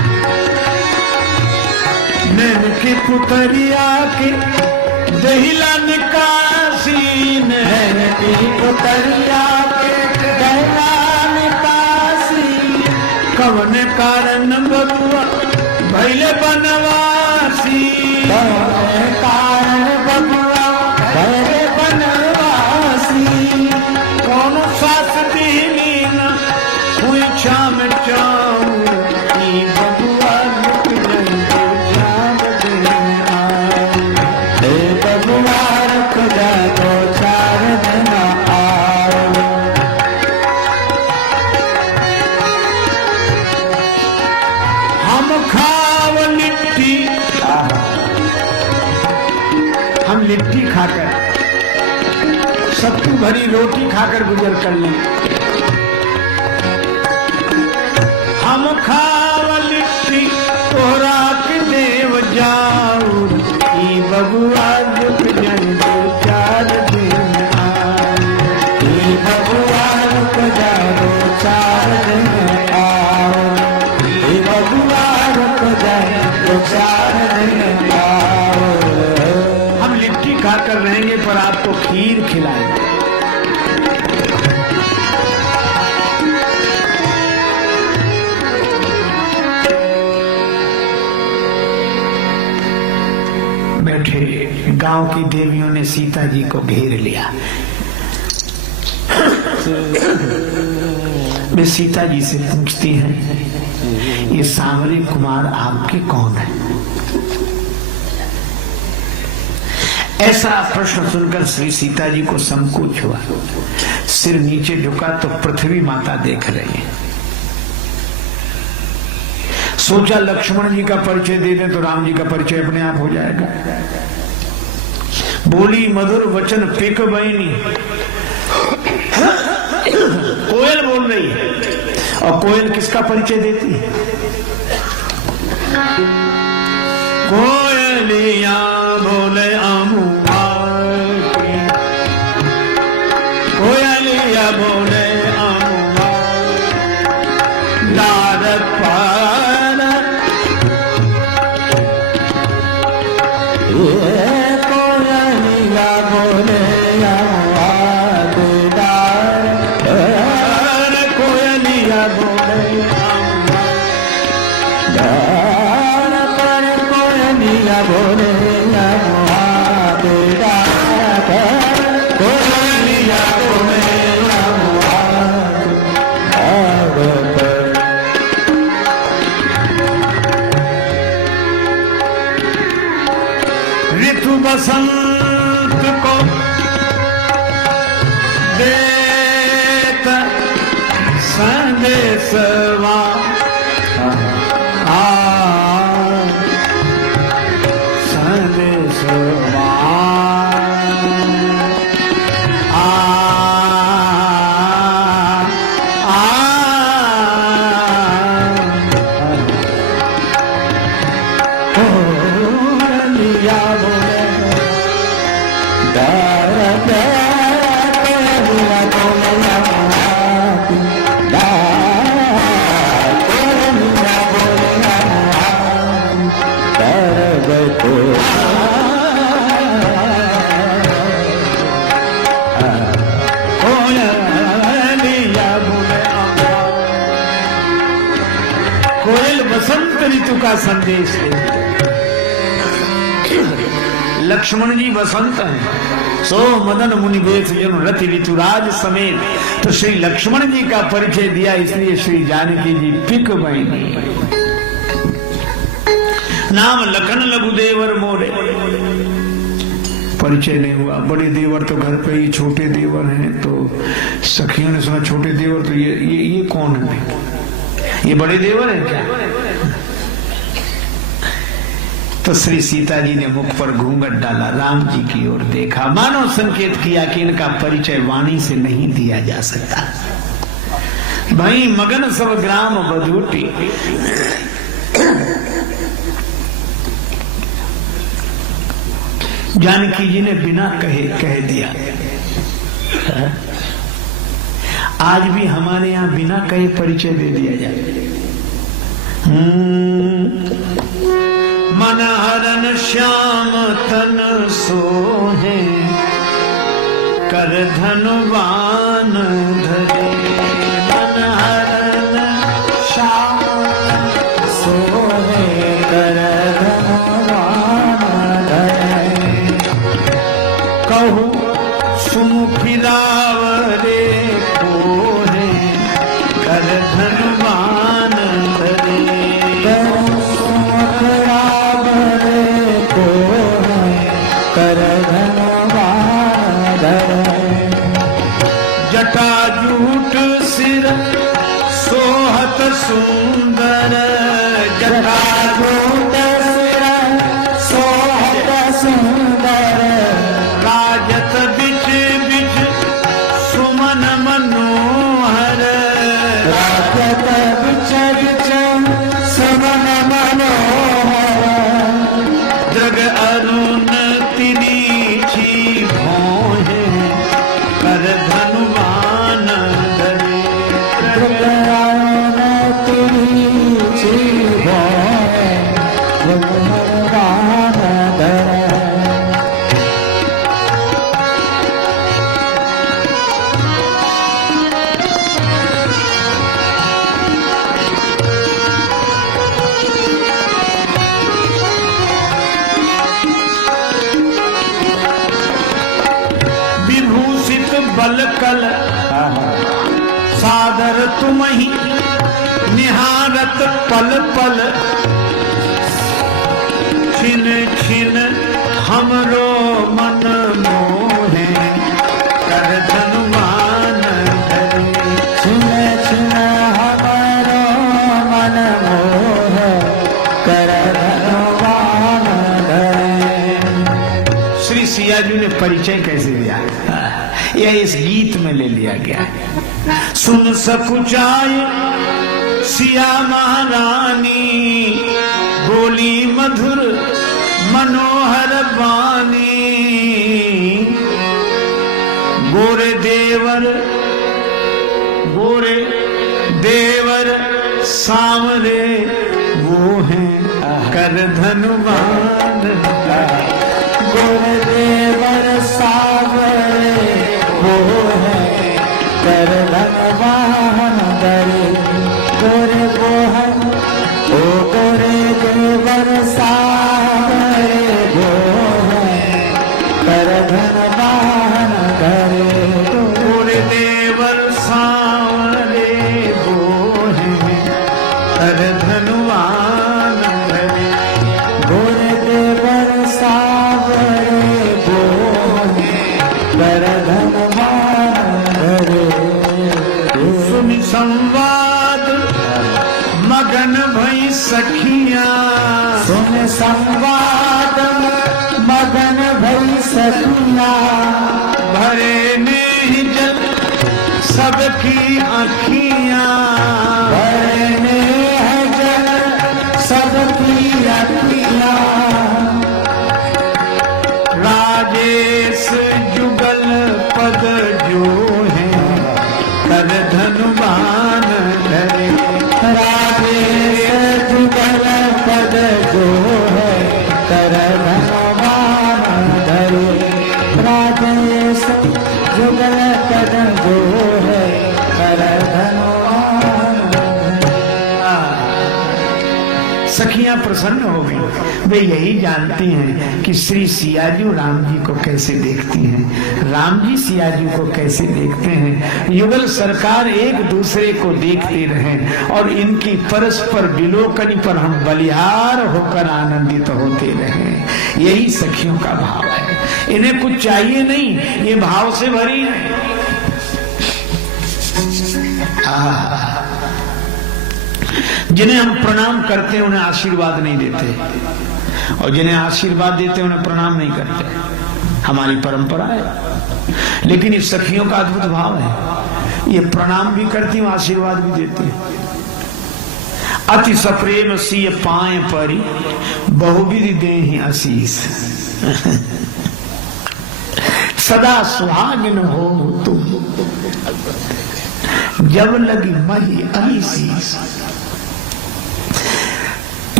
पुतरिया के दहिला निकासी ने की पुतरिया के दहिला निकासी कवन कारण बबुआ भैले बनवासी कारण बबुआ भैले बनवासी कौन सास दीनी न हुई शाम चाऊ बबुआ लुट नहीं शाम दिन आई हे बबुआ रुक जा दो चार दिन आओ हम खाव लिट्टी हम लिट्टी खाकर सत्तू भरी रोटी खाकर गुजर कर लें हम खाव लिट्टी तोहरा के देव जाऊ ई बबुआ दुख जन दो चार दिन आई हे बबुआ रुक जा दो चार दिन आओ हे बबुआ रुक जा दो चार दिन आओ हम लिट्टी खाकर रहेंगे पर आपको खीर खिलाएंगे बैठे गांव की देवियों ने सीता जी को घेर लिया वे सीता जी से पूछती हैं ये सांवरे कुमार आपके कौन है ऐसा प्रश्न सुनकर श्री सीता जी को संकोच हुआ सिर नीचे झुका तो पृथ्वी माता देख रही है सोचा लक्ष्मण जी का परिचय दे दें तो राम जी का परिचय अपने आप हो जाएगा बोली मधुर वचन पिक बहनी कोयल बोल रही है और कोयल किसका परिचय देती है कोयलिया बोले कोयलिया बोले दारत पार कोयलिया बोले कोयलिया बोले कोयलिया बोले कोयलिया ऋतु बसंत को देत संदेशवा संदेशवा कोयलिया बोले कोयल बसंत ऋतु का संदेश है लक्ष्मण जी बसंत हैं सो मदन मुनि वेश जन रति ऋतुराज समेत तो श्री लक्ष्मण जी का परिचय दिया इसलिए श्री जानकी जी पिक बहनी नाम लखन लघु देवर मोरे परिचय नहीं हुआ बड़े देवर तो घर पे ही छोटे देवर हैं तो सखियों ने सुना छोटे देवर तो ये कौन है ये बड़े देवर है क्या तो श्री सीता जी ने मुख पर घूंघट डाला राम जी की ओर देखा मानो संकेत किया कि इनका परिचय वाणी से नहीं दिया जा सकता भाई मगन सब ग्राम बधूटी जानकी जी ने बिना कह दिया आज भी हमारे यहाँ बिना कहे परिचय दे दिया जाए मन हरन श्याम तन सोहे कर धनुवान धरे मन हरन श्याम सोहे कर धनुवान धरे कहू सुमुखी रावरे कोहे कर धनुवान धरे जटाजूट सिर सोहत सुंदर जटाजूट सिर सोहत सुंदर राजत बिच बिच सुमन मनोहर राजत बिच बिच सुमन मनोहर जग अरुण तिरीछी भोहे कर धनुवान धरे जगरान तिरीछी भोहे धनुवान धरे विभूषित बल कल सादर तुम ही निहारत पल पल छिन छिन हमरो मन मोहे कर धनुवान धरे छिन छिन हमारो मन मोह कर धनुवान धरे श्री सिया जी ने परिचय कैसे दिया यह इस गीत में ले लिया गया है सुन सकुचाय सिया महारानी बोली मधुर मनोहर बानी गोरे देवर सांवरे वो हैं कर धनुवान गुरुदेवर सावरे वो है कर धनवान धरे गोरे गोहन ओ गोरे देवर सावरे वो है कर धनवान धरे गोरे देवर सांवरे वो हैं कर धनुवान धरे गुरुदेवर सावरे वो है कर धनवान धरे सुनि संवाद मगन भई सखिया सुन संवाद मगन भई सखिया भरे में जल सबकी आँखियाँ भरने है जल सबकी अखियाँ राजेश जुगल पद जो है कर धनुवान धरे राजेश जुगल पद जो है कर धनवान धरे राजेश जुगल पद जो है कर धनवान सखियां प्रसन्न हो गई वे यही जानती हैं कि श्री सियाजी राम जी को कैसे देखती हैं राम जी सियाजी को कैसे देखते हैं युगल सरकार एक दूसरे को देखते रहें और इनकी परस्पर विलोकन पर हम बलिहार होकर आनंदित होते रहें यही सखियों का भाव है इन्हें कुछ चाहिए नहीं ये भाव से भरी है जिन्हें हम प्रणाम करते हैं उन्हें आशीर्वाद नहीं देते और जिन्हें आशीर्वाद देते हैं उन्हें प्रणाम नहीं करते हमारी परंपरा है लेकिन इस सखियों का अद्भुत भाव है ये प्रणाम भी करती हूँ आशीर्वाद भी देती है अति सप्रेम सिय पाए परी बहुविधि देहि आशीष सदा सुहागिन हो तुम जब लगी मही अहीसीस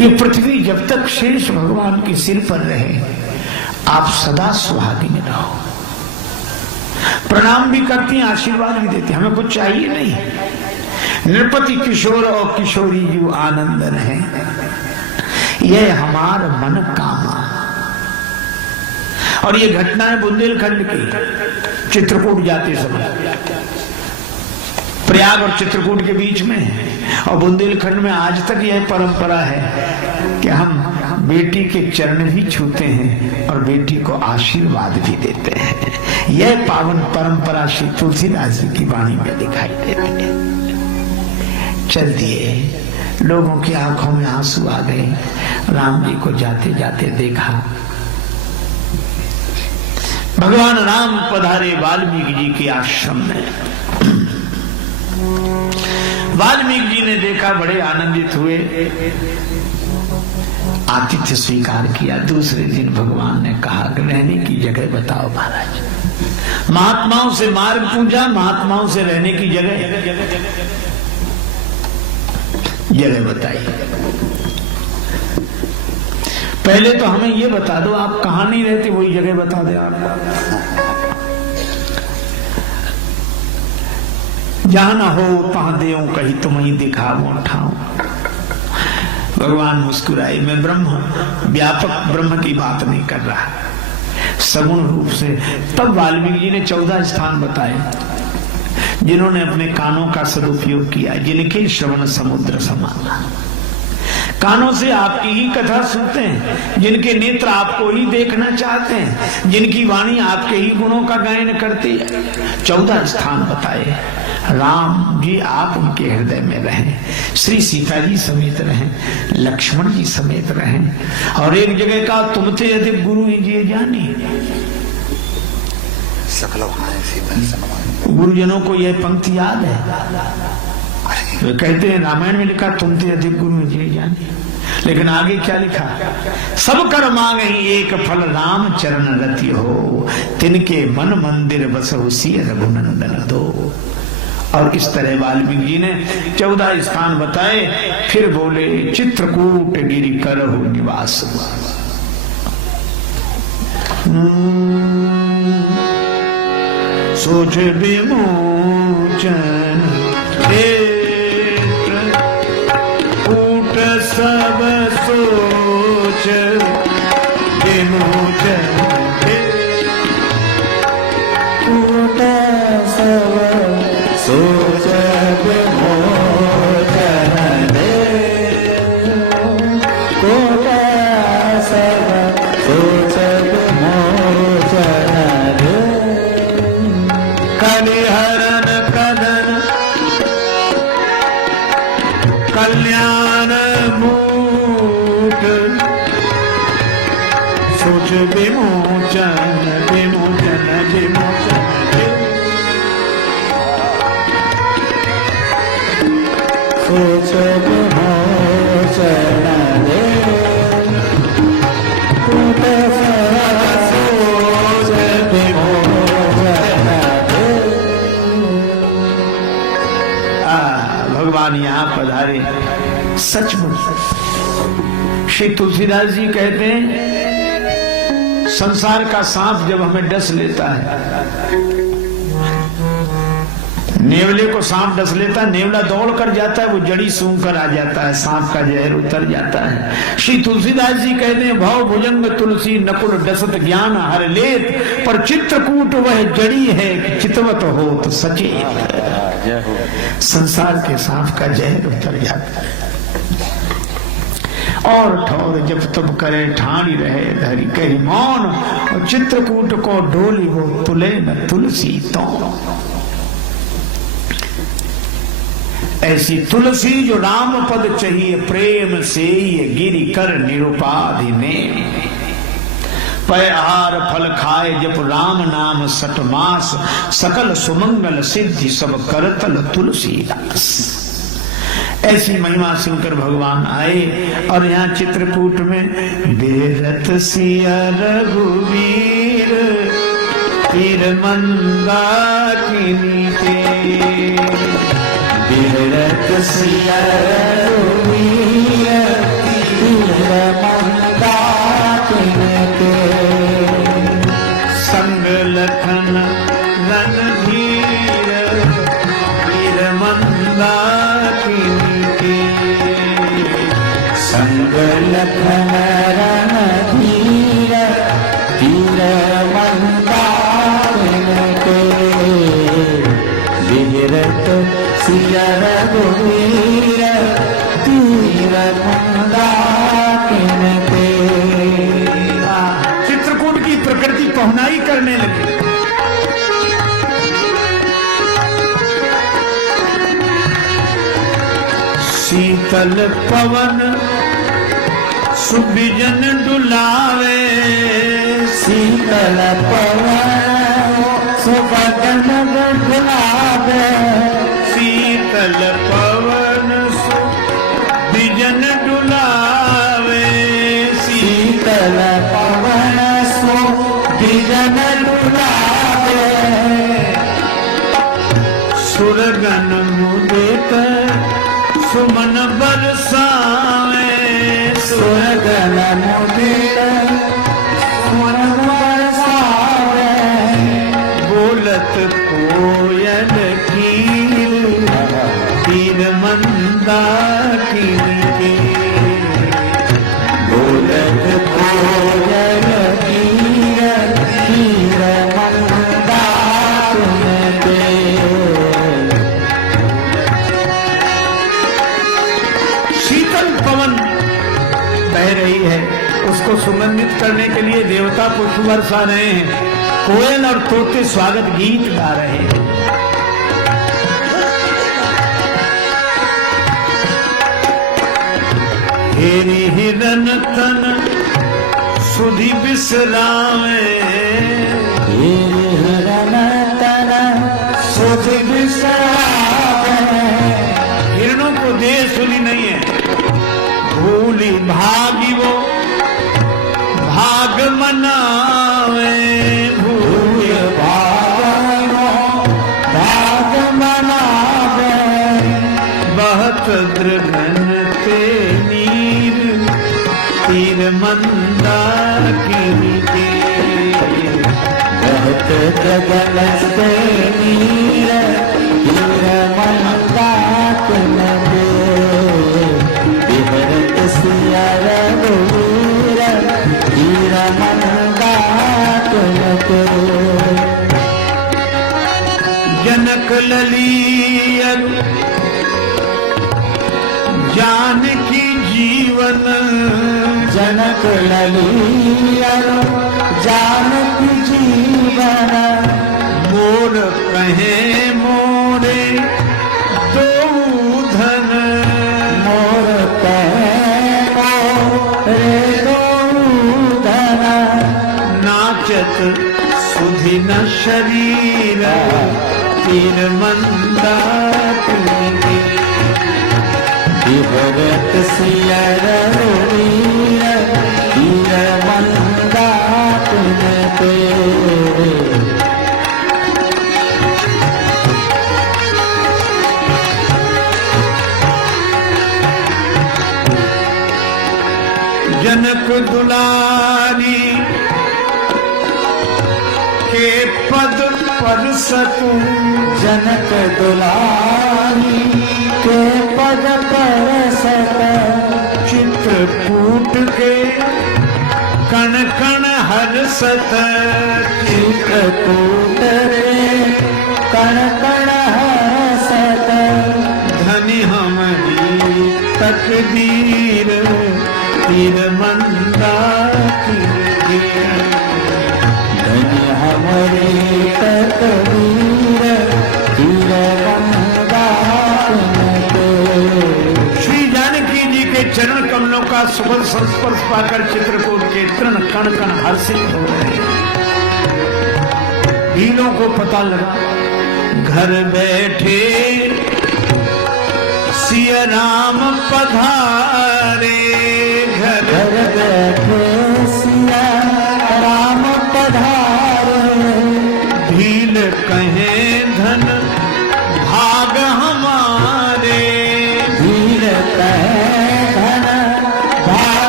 ये पृथ्वी जब तक शेष भगवान के सिर पर रहे, आप सदा सुहागिन रहो। प्रणाम भी करती हैं, आशीर्वाद भी देती हैं, हमें कुछ चाहिए नहीं। नृपति किशोर और किशोरी जो आनंदन है, यह हमार मन कामा। और ये घटना है बुंदेलखंड की, चित्रकूट जाते समय। प्रयाग और चित्रकूट के बीच में है, और बुंदेलखंड में आज तक यह परंपरा है कि हम बेटी के चरण भी छूते हैं और बेटी को आशीर्वाद भी देते हैं। यह पावन परंपरा श्री तुलसीदास जी की वाणी में दिखाई देती है। चल दिए, लोगों की आंखों में आंसू आ गए। राम जी को जाते जाते देखा। भगवान राम पधारे वाल्मीकि जी के आश्रम में। वाल्मीकि जी ने देखा, बड़े आनंदित हुए, आतिथ्य स्वीकार किया। दूसरे दिन भगवान ने कहा कि रहने की जगह बताओ महाराज। महात्माओं से मार्ग पूछा, महात्माओं से रहने की जगह बताइए। पहले तो हमें ये बता दो आप कहां नहीं रहते, वही जगह बता दे आप। जहां ना हो तहां देऊं, कहीं तुम्हें दिखाऊं उठाऊं। भगवान मुस्कुराए। मैं ब्रह्म, व्यापक ब्रह्म की बात नहीं कर रहा, सगुण रूप से। तब वाल्मीकि जी ने 14 स्थान बताए जिन्होंने अपने कानों का सदुपयोग किया, जिनके श्रवण समुद्र समान। कानों से आपकी ही कथा सुनते हैं, जिनके नेत्र आपको ही देखना चाहते हैं, जिनकी वाणी आपके ही गुणों का गायन करती है। 14 स्थान बताए। राम जी आप उनके हृदय में रहें, श्री सीता जी समेत रहें, लक्ष्मण जी समेत रहें। और एक जगह का तुमसे अधिक गुरु ही जिए जानी। गुरुजनों को यह पंक्ति याद है। वे कहते हैं रामायण में लिखा तुमसे अधिक गुरु जिए जानी, लेकिन आगे क्या लिखा? सब कर मांगे एक फल, राम चरण रति हो, तिनके मन मंदिर बसहु सिय रघुनंदन दो। और इस तरह वाल्मीकि जी ने 14 स्थान बताए। फिर बोले चित्रकूट गिरि करहु निवास। सोच विमोचन कूट सब सोच विमोचन कूट सब सोच विमोचन कूट सब सोच विमोचन कलिहरण कदन कल्याण मूट। सोच विमोचन विमोचन विमोचन सोच विमोचन कूट सब सोच विमोचन। भगवान यहाँ पधारे। सचमुच श्री तुलसीदास जी कहते हैं संसार का सांप जब हमें डस लेता है, नेवले को सांप डस लेता, नेवला दौड़ कर जाता है, वो जड़ी सूंघ कर आ जाता है, सांप का जहर उतर जाता है। श्री तुलसीदास जी कहते हैं भव भुजंग तुलसी नकुल डसत ज्ञान हर लेत, पर चित्रकूट वह जड़ी है चितवत हो तो सचेत। संसार के सांप का जहर उतर जाता है। और ठौर जब तब करे ठानी रहे धरी कही मौन, और चित्रकूट को डोली वो तुले न तुलसी तो। ऐसी तुलसी जो राम पद चाहिए प्रेम से, ये गिरि कर निरुपाधि ने। पय आहार फल खाए जब राम नाम सतमास, सकल सुमंगल सिद्धि सब करतल तुलसीदास। ऐसी महिमा सुनकर भगवान आए। और यहाँ चित्रकूट में बेरत सिया रघुवीर तीर मंदाकिनी के, बेरत सिया रघुवीर तीर मंदाकिनी के संग लखन रणधीर वीर मंदाकिनी के संग लखन रणधीर तीर मंदाकिनी के विहरत सिया रघुवीर तीर मंदाकिनी के चित्रकूट की प्रकृति पहुनाई करने लगी। शीतल पवन सुबिजन डुलावे शीतल पवन सुबदन डुलावे शीतल पवन सुबिजन डुलावे शीतल पवन सुबदन डुलावे सुरगन मुदित सुमन बरसावे सुरगन मुदित सुमन बरसावे बोलत कोयल कीर तीर मंदाकिनी के बोलत कोयल कीर तीर मंदाकिनी के शीतल पवन बह रही है, उसको सुगंधित करने के लिए देवता पुष्प बरसा रहे हैं, कोयल और तोते स्वागत गीत गा रहे हैं। हेरी हिरन तन सुधि बिसरावे हिरण तन सुध बिसरावे हिरणों को देह सुनी नहीं है, भूली भागी वो भाग मनावे भूल भागो भाग मनावे बहत द्रगन ते नीर तीर मंदाकिनी के बहुत गगन से नीर तीर मंदाकिनी के विहरत सिया रघुवीर तीर मंदाकिनी के जनक ललियर जानकी जीवन जनक ललियर जानकी जीवन मोर कहे मोरे दो धन मोर कहो रे गोधन नाचत सुधि न शरीर तीर मंदाकिनी के विहरत सिया रघुवीर तीर मंदाकिनी के जनक दुलारी के पद पर सतु जनक दुलारी के पद पर सत चित्रकूट के कण कण हर्षत चित्रकूट रे कण कण हर्षत धनि हमारी तकदीर तीर मंदाकिनी के धन्य हमारी तकदीर तीर मंदाकिनी के श्री जानकी जी के चरण कमलों का सुखद संस्पर्श पाकर चित्रकूट के तृण कण कण हर्षित हो रहे हैं। भीलों को पता लगा घर बैठे सिया राम पधारे घर घर बैठे सिया राम पधारे भील कहे धन भाग हमारे धीर कहे धन भाग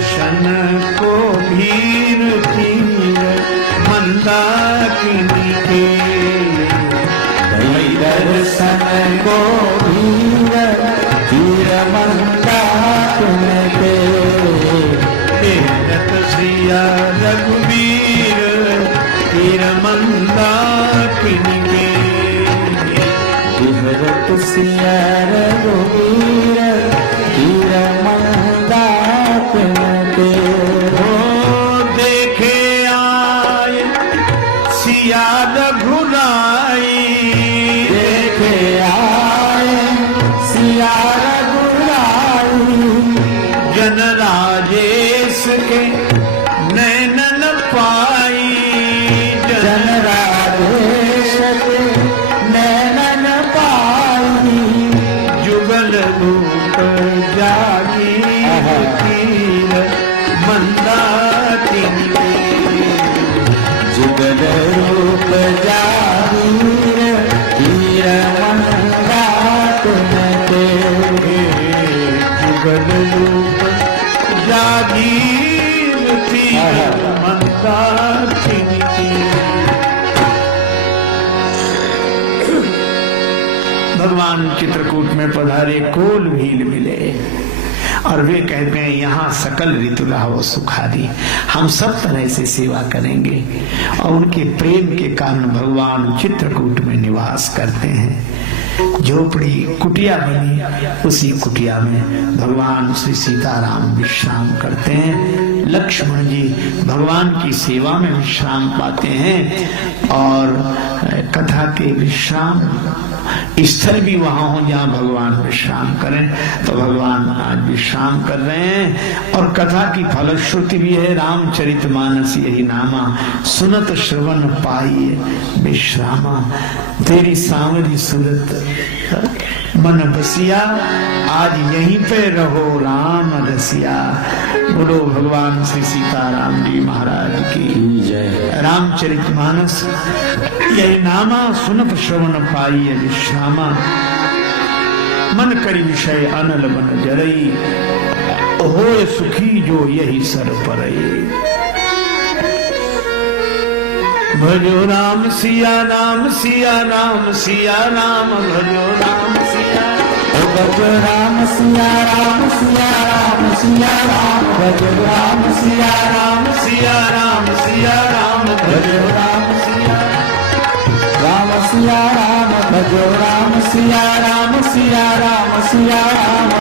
दर्शन को भीर तीर मंदाकिनी के, भई दर्शन को भीर तीर मंदाकिनी के, रत सिया रघुवीर तीर मंदाकिनी के, विहरत सिया रघुवीर तीर मंदाकिनी के। हो देखे आए सिया रघुराई, देखे आए सिया रघुराई, जन राजेश के नैनन पाई, जन राजेश के नैनन पाई, जुगल रूप जागी तीर मंदाकिनी के, जुगल रूप जागीर तीर मंदाकिनी के, जुगल रूप जागीर तीर मंदाकिनी के। भगवान चित्रकूट में पधारे कोल भील मिले और वे कहते हैं यहाँ सकल ऋतु लाहो सुखादी, हम सब तरह से सेवा करेंगे। और उनके प्रेम के कारण भगवान चित्रकूट में निवास करते हैं। झोपड़ी कुटिया बनी, उसी कुटिया में भगवान श्री सीताराम विश्राम करते हैं। लक्ष्मण जी भगवान की सेवा में विश्राम पाते हैं और कथा के विश्राम स्थल भी वहां हो जहां भगवान विश्राम करें, तो भगवान आज विश्राम कर रहे हैं। और कथा की फलश्रुति भी है, रामचरितमानस यही नामा, सुनत श्रवण पाइए विश्रामा, तेरी सांवरी सूरत मन बसिया, आज यहीं पे रहो राम रसिया। बोलो भगवान श्री सीताराम जी महाराज की जय। रामचरितमानस यही नामा, सुनत श्रवण पाइए विश्रामा, मन करी विषय अनल बन जरई, होय सुखी जो यही सर परई। भजो राम सिया राम सिया राम सिया राम, भजो राम सिया, भजो राम सिया राम सिया राम सिया राम, भजो राम सिया राम सिया राम सिया राम, भजो राम सिया राम सिया राम, भजो राम सिया राम सिया राम सिया राम।